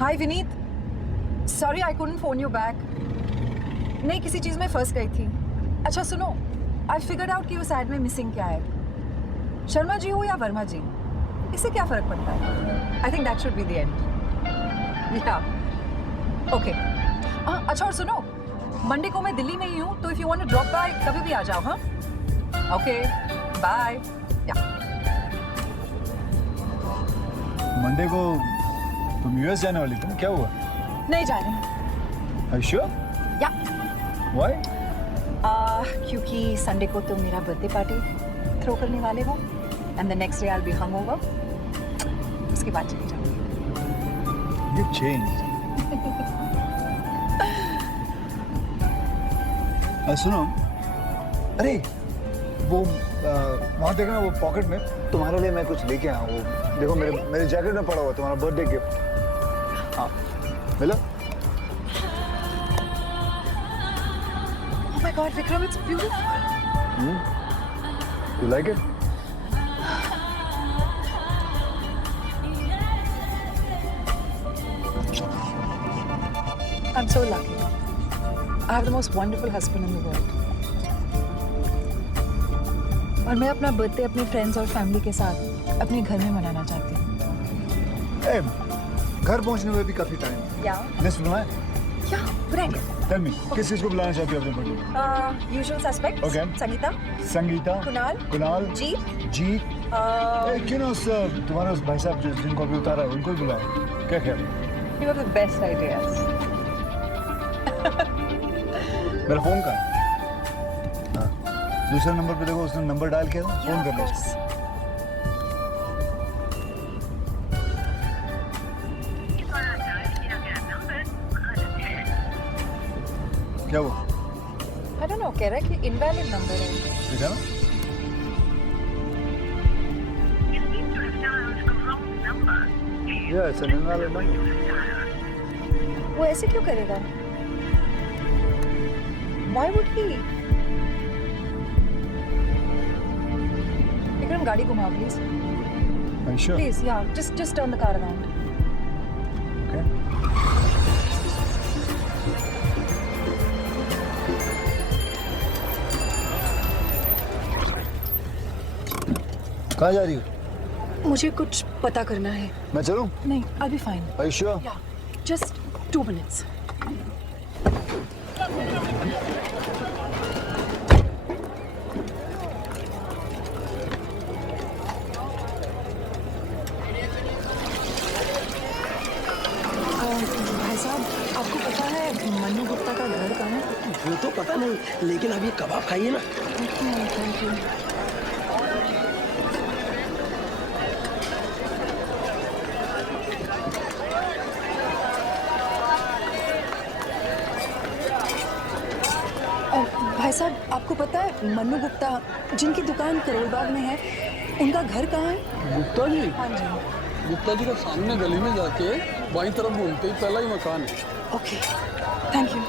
Hi Vineet, sorry I couldn't phone you back. नहीं, किसी चीज में फंस गई थी। अच्छा सुनो, आई फिगर्ड आउट कि उस एड में मिसिंग क्या है। शर्मा जी हो या वर्मा जी, इससे क्या फर्क पड़ता है? I think that should be the end. या ओके। अच्छा और सुनो, मंडे को मैं दिल्ली में ही हूँ, तो if you want to drop by कभी भी आ जाओ। हाँ ओके, बाय। या मंडे को तुम यूएस जाने वाली थी, क्या हुआ? नहीं जा रही। Are you sure? या Why? क्योंकि संडे को तुम मेरा बर्थडे पार्टी थ्रो करने वाले हो, and the next day I will be hangover. उसके बाद चली जाऊंगी। You've changed. सुनो, अरे वो वहाँ देखना, वो पॉकेट में तुम्हारे लिए मैं कुछ लेके आया हूँ। वो देखो, मेरे जैकेट में पड़ा हुआ तुम्हारा बर्थडे गिफ्ट। हाँ, मिला? Oh my God, Vikram, it's beautiful. You like it? I'm so lucky. I have the most wonderful husband in the world. और मैं अपना बर्थडे अपने फ्रेंड्स और फैमिली के साथ अपने घर में मनाना चाहती हूँ। घर पहुँचने में भी काफी टाइम। या लिस्ट बनाए? या ब्रेड। Tell me, किस चीज को बुलाना चाहती हो अपने birthday? Usual suspects. Okay. Sangeeta, Kunal, Jeet. क्यों ना उस तुम्हारे उस भाई साहब जिनको अभी उतारा है उनको ही बुलाओ। क्या ख्याल? You have the best ideas. मेरा फोन कहाँ है? हाँ, दूसरे नंबर पे देखो, उसने नंबर डाल के फोन कर लो। क्या वो? I don't know, कह रहा है कि invalid number है। देखा ना? Yeah, it's an invalid number. वो ऐसे क्यों करेगा? Why would he? विक्रम, गाड़ी घुमाओ please. Are you sure? Please, yeah, just turn the car around. Okay. कहाँ जा रही हो? मुझे कुछ पता करना है। मैं चलूं? नहीं, I'll be fine. Are you sure? Yeah, just 2 minutes. भाई साहब, आपको पता है मन्नू गुप्ता का घर कहाँ है? वो तो पता नहीं, लेकिन अब ये कबाब खाइए ना। Thank you. भाई साहब, आपको पता है मन्नू गुप्ता जिनकी दुकान करोल बाग में है, उनका घर कहाँ है? गुप्ता जी? हाँ जी। गुप्ता जी का सामने गली में जाके बाईं तरफ घूमते ही पहला ही मकान है। Okay, thank you.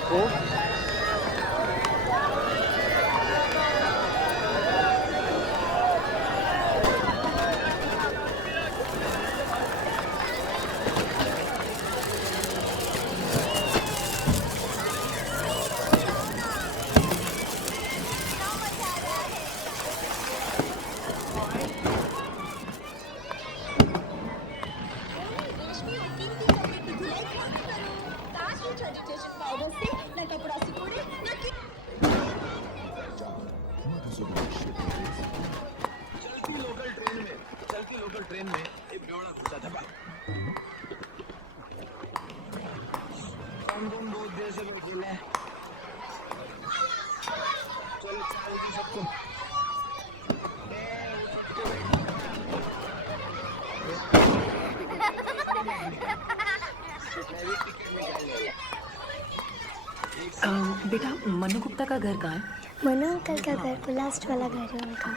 बेटा, मन्नू गुप्ता का घर कहाँ है? मनु अंकल का घर को लास्ट वाला घर है उनका।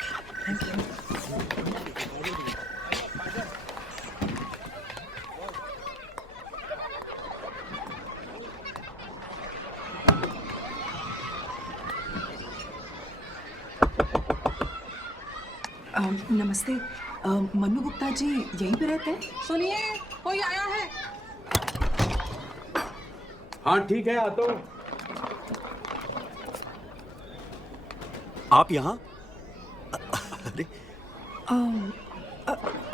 Thank you. नमस्ते, मन्नू गुप्ता जी यहीं पे रहते हैं? सुनिए, कोई आया है? हाँ ठीक है, आता हूँ। आप यहाँ? अरे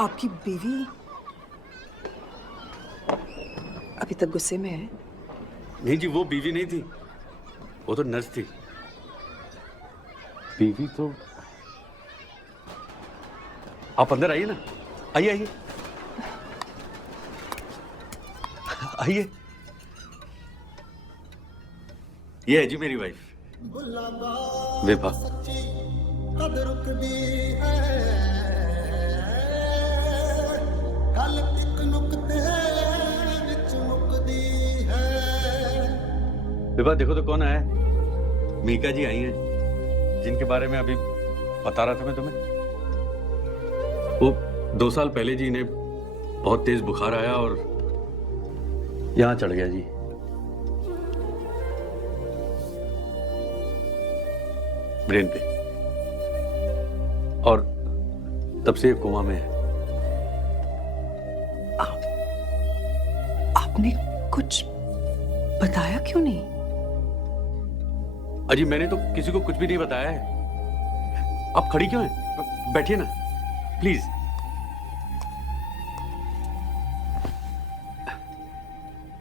आपकी बीवी अभी तक गुस्से में है? नहीं जी, वो बीवी नहीं थी, वो तो नर्स थी। बीवी तो आप अंदर आइए ना, आइए आइए आइए। ये है जी मेरी वाइफ विभा। विभा देखो तो कौन आया है। मीका जी आई हैं, जिनके बारे में अभी बता रहा था मैं तुम्हें। वो 2 साल पहले जी इन्हें बहुत तेज बुखार आया और यहां चढ़ गया जी। ब्रेन पे, और तब से कोमा में है। आपने कुछ बताया क्यों नहीं? अजी मैंने तो किसी को कुछ भी नहीं बताया है। आप खड़ी क्यों हैं? बैठिए ना प्लीज।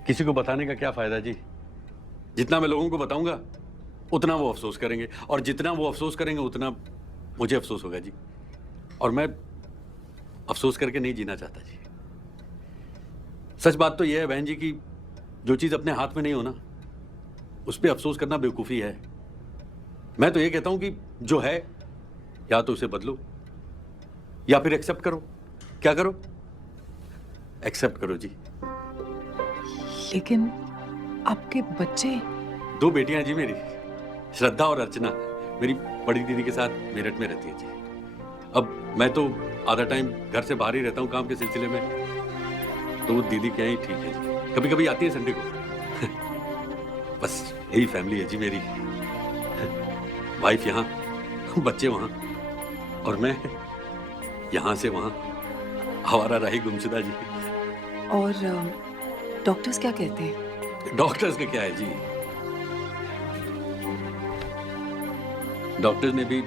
किसी को बताने का क्या फायदा जी? जितना मैं लोगों को बताऊंगा उतना वो अफसोस करेंगे, और जितना वो अफसोस करेंगे उतना मुझे अफसोस होगा जी। और मैं अफसोस करके नहीं जीना चाहता जी। सच बात तो यह है बहन जी कि जो चीज अपने हाथ में नहीं हो ना, उस पर अफसोस करना बेवकूफी है। मैं तो ये कहता हूं कि जो है या तो उसे बदलो या फिर एक्सेप्ट करो। क्या करो? एक्सेप्ट करो जी। लेकिन आपके बच्चे? 2 बेटियां जी मेरी, श्रद्धा और अर्चना। मेरी बड़ी दीदी के साथ मेरठ में रहती है जी। अब मैं तो आधा टाइम घर से बाहर ही रहता हूँ काम के सिलसिले में, तो वो दीदी क्या ही ठीक है जी। कभी कभी आती है संडे को। बस यही फैमिली है जी मेरी। वाइफ यहाँ, बच्चे वहाँ, और मैं यहाँ से वहाँ आवारा राही गुमशुदा जी। और डॉक्टर्स क्या कहते हैं? डॉक्टर्स का क्या है जी? डॉक्टर्स ने भी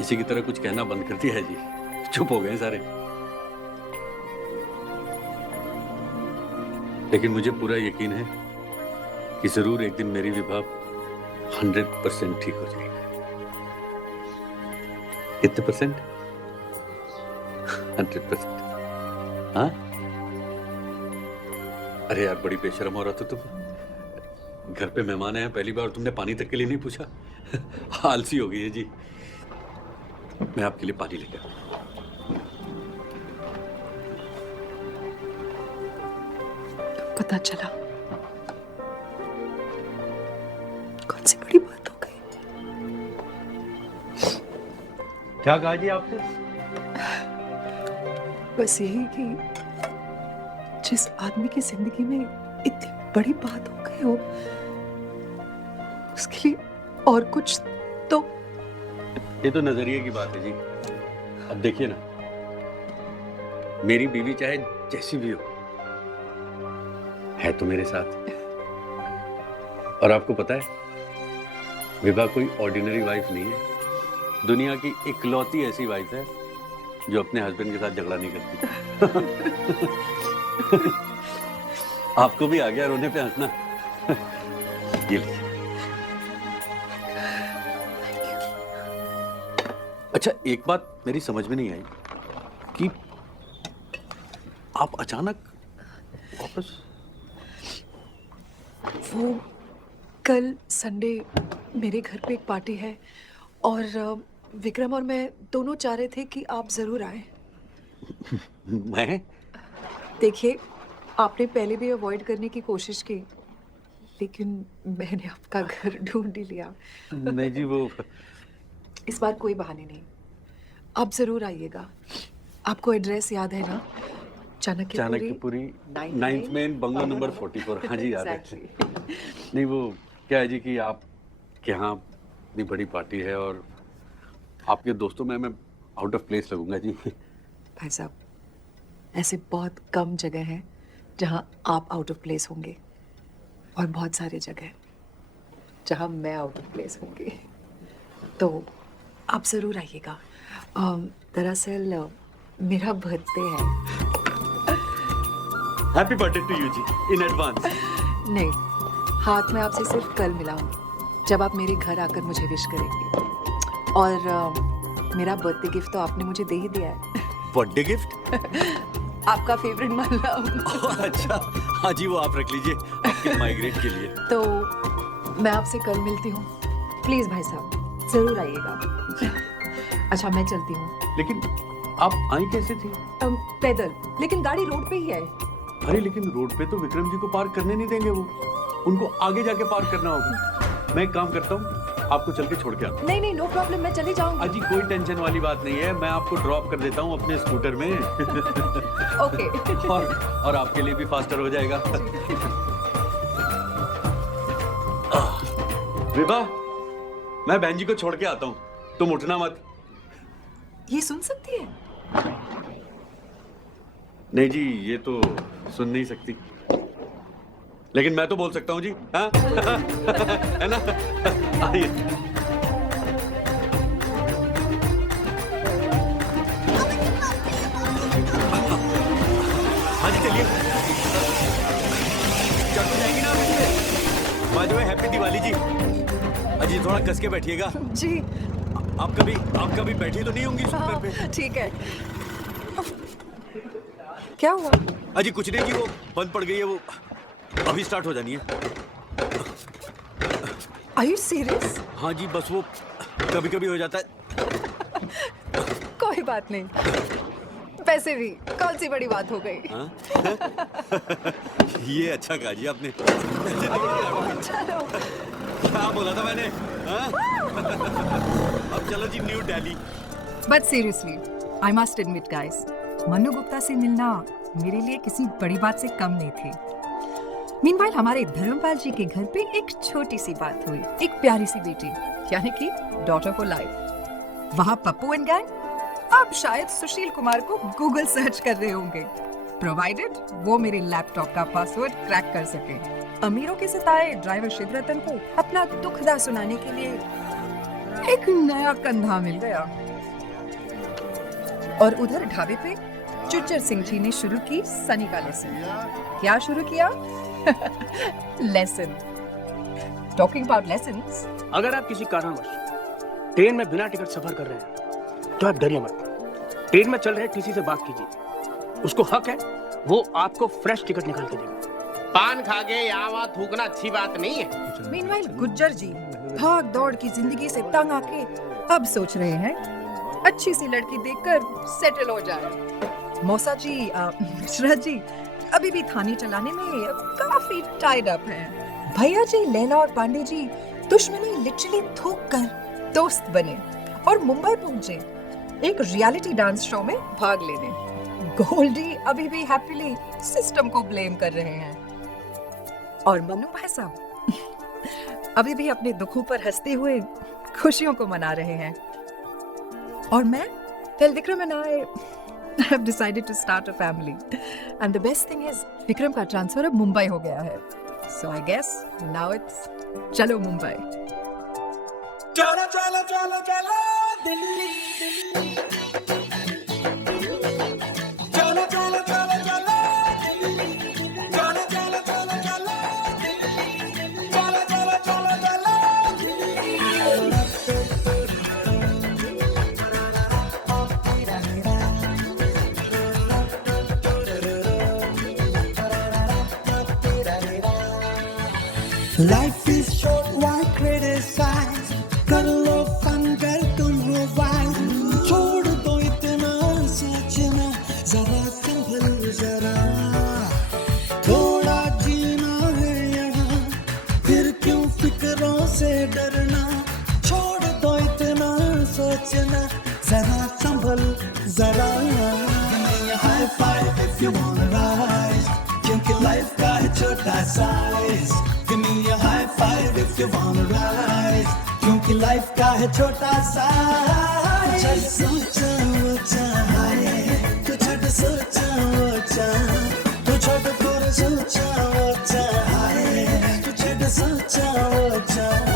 इसी की तरह कुछ कहना बंद कर दिया है जी। चुप हो गए सारे। लेकिन मुझे पूरा यकीन है कि जरूर एक दिन मेरी विभा 100% ठीक हो जाएगी। कितने परसेंट? 100%। हाँ? अरे यार बड़ी बेशर्म हो रहा था तुम। घर पे मेहमान आए, पहली बार तुमने पानी तक के लिए नहीं पूछा। आलसी हो गई है जी। मैं आपके लिए पानी लेकर आऊं। पता चला कौन सी बड़ी बात हो गई? क्या कहा जी आपने? बस यही कि जिस आदमी की जिंदगी में इतनी बड़ी बात हो गई हो, उसके लिए और कुछ तो। ये तो नजरिए की बात है जी। अब देखिए ना, मेरी बीवी चाहे जैसी भी हो, है तो मेरे साथ। और आपको पता है, विभा कोई ऑर्डिनरी वाइफ नहीं है। दुनिया की इकलौती ऐसी वाइफ है जो अपने हस्बैंड के साथ झगड़ा नहीं करती। आपको भी आ गया रोने पे हंसना? ये लीजिए। अच्छा, एक बात मेरी समझ में नहीं आई कि आप अचानक वापस। वो कल संडे मेरे घर पे एक पार्टी है और विक्रम और मैं दोनों चाह रहे थे कि आप जरूर आए। मैं? देखिए, आपने पहले भी अवॉइड करने की कोशिश की, लेकिन मैंने आपका घर ढूंढ ही लिया। नहीं जी, वो इस बार कोई बहाने नहीं, आप जरूर आइएगा। आपको एड्रेस याद है ना? Chanakyapuri 9th main bungalow number 44। हाँ जी, याद है। नहीं, वो क्या है जी कि आप के यहाँ इतनी बड़ी पार्टी है और आपके दोस्तों में मैं आउट ऑफ प्लेस लगूंगा जी। भाई साहब, ऐसे बहुत कम जगह हैं जहाँ आप आउट ऑफ प्लेस होंगे और बहुत सारे जगह जहाँ मैं आउट ऑफ प्लेस होंगी। तो आप ज़रूर आइएगा। दरअसल मेरा बर्थडे है। हैप्पी बर्थडे टू यू जी इन एडवांस। नहीं, हाथ में आपसे सिर्फ कल मिलाऊंगी जब आप मेरे घर आकर मुझे विश करेंगे। और मेरा बर्थडे गिफ्ट तो आपने मुझे दे ही दिया है। Birthday gift? आपका फेवरेट माला। अच्छा, हाँ जी, वो आप रख लीजिए आपके माइग्रेट के लिए। तो मैं आपसे कल मिलती हूँ। प्लीज भाई साहब, जरूर आइएगा। अच्छा, मैं चलती हूँ। लेकिन आप आई कैसे थी? पैदल, लेकिन गाड़ी रोड पे ही है। अरे लेकिन रोड पे तो विक्रम जी को पार्क करने नहीं देंगे, वो उनको आगे जाके पार्क करना होगा। मैं एक काम करता हूँ, आपको चल के छोड़ के आता हूँ। नहीं, नो प्रॉब्लम, मैं चली जाऊंगी। अजी, कोई टेंशन वाली बात नहीं है, मैं आपको ड्रॉप कर देता हूँ अपने स्कूटर में। ओके। और आपके लिए भी फास्टर हो जाएगा। विभा, मैं बहन जी को छोड़ के आता हूँ, तुम उठना मत। ये सुन सकती है? नहीं जी, ये तो सुन नहीं सकती, लेकिन मैं तो बोल सकता हूँ जी। हाँ? है ना? आइए। हाँ जी, चलिए। चल तो जाएंगी ना आप इसमें? माँ जो है, हैप्पी दिवाली जी। अजी, थोड़ा कस के बैठिएगा जी। आप कभी बैठी तो नहीं होंगी स्कूटर पे? ठीक है। क्या हुआ? अजी कुछ नहीं जी, वो बंद पड़ गई है, वो अभी स्टार्ट हो जानी है। Are you serious? हाँ जी, बस वो कभी कभी हो जाता है। कोई बात नहीं, वैसे भी कौन सी बड़ी बात हो गई। हाँ? ये अच्छा कहा जी आपने। चलो। क्या बोला था मैंने? हाँ? अब चलो जी, New Delhi. But seriously, I must admit guys, Manu Gupta से मिलना मेरे लिए किसी बड़ी बात से कम नहीं थी। मीनवाइल हमारे धर्मपाल जी के घर पे एक छोटी सी बात हुई, एक प्यारी सी बेटी, यानी कि डॉटर फॉर लाइफ। वहाँ पप्पू एंड गैंग अब शायद सुशील कुमार को गूगल सर्च कर रहे होंगे, प्रोवाइडेड वो मेरे लैपटॉप का पासवर्ड क्रैक कर सके। अमीरों के सितारे ड्राइवर शिवरतन को अपना दुखदा सुनाने के लिए एक नया कंधा मिल गया। और उधर ढाबे पे चुच्चर सिंह जी ने शुरू की सनी का लेसन। क्या शुरू किया? लेसन। Talking about lessons. अगर आप किसी कारणवश ट्रेन में बिना टिकट सफर कर रहे हैं तो आप डरिए मत। ट्रेन में चल रहे टीसी से बात कीजिए, उसको हक है, वो आपको फ्रेश टिकट निकाल के देगा। पान खा के यहाँ वहाँ थूकना अच्छी बात नहीं है। मीनवाइल गुज्जर जी भाग दौड़ की जिंदगी से तंग आके अब सोच रहे हैं अच्छी सी लड़की देखकर सेटल हो जाए। मौसा जी, मिश्रा जी अभी भी थाने चलाने में काफी टाइड अप हैं। भैया जी लैला और पांडे जी दुश्मनी लिटरली थूक कर दोस्त बने और मुंबई पहुंचे एक रियलिटी डांस शो में भाग लेने। गोल्डी अभी भी हैप्पीली सिस्टम को ब्लेम कर रहे हैं और मन्नू भाई साहब अभी भी अपने दुखों पर हंसते हुए खुशियों को मना रहे हैं। और मैं tell Vikram and I have decided to start a family and the best thing is Vikram का ट्रांसफर अब मुंबई हो गया है, so I guess now it's चलो मुंबई। चलो चलो चलो चलो दिल्ली दिल्ली चलो चलो चलो चलो दिल्ली चलो चलो चलो चलो दिल्ली चलो चलो चलो चलो Delhi Life is short, why criticize? कर लो फन कर तुम हो वाइज, छोड़ दो इतना सोचना, जरा संभल जरा, थोड़ा जीना है यहाँ, फिर क्यों फिक्रों से डरना, छोड़ दो इतना सोचना, जरा संभल जरा। Give me a high five if you wanna rise, क्योंकि life का है छोटा size। Give me a high five if you wanna rise, क्योंकि लाइफ का है छोटा सा। चल सोचा वो चाहे, तू छोटा सोचा वो चाहे, तू छोटा पूरा सोचा वो चाहे, तू छोटा सोचा वो चाहे।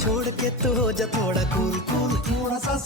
छोड़ के तो हो जा थोड़ा कूल कूल, थोड़ा सा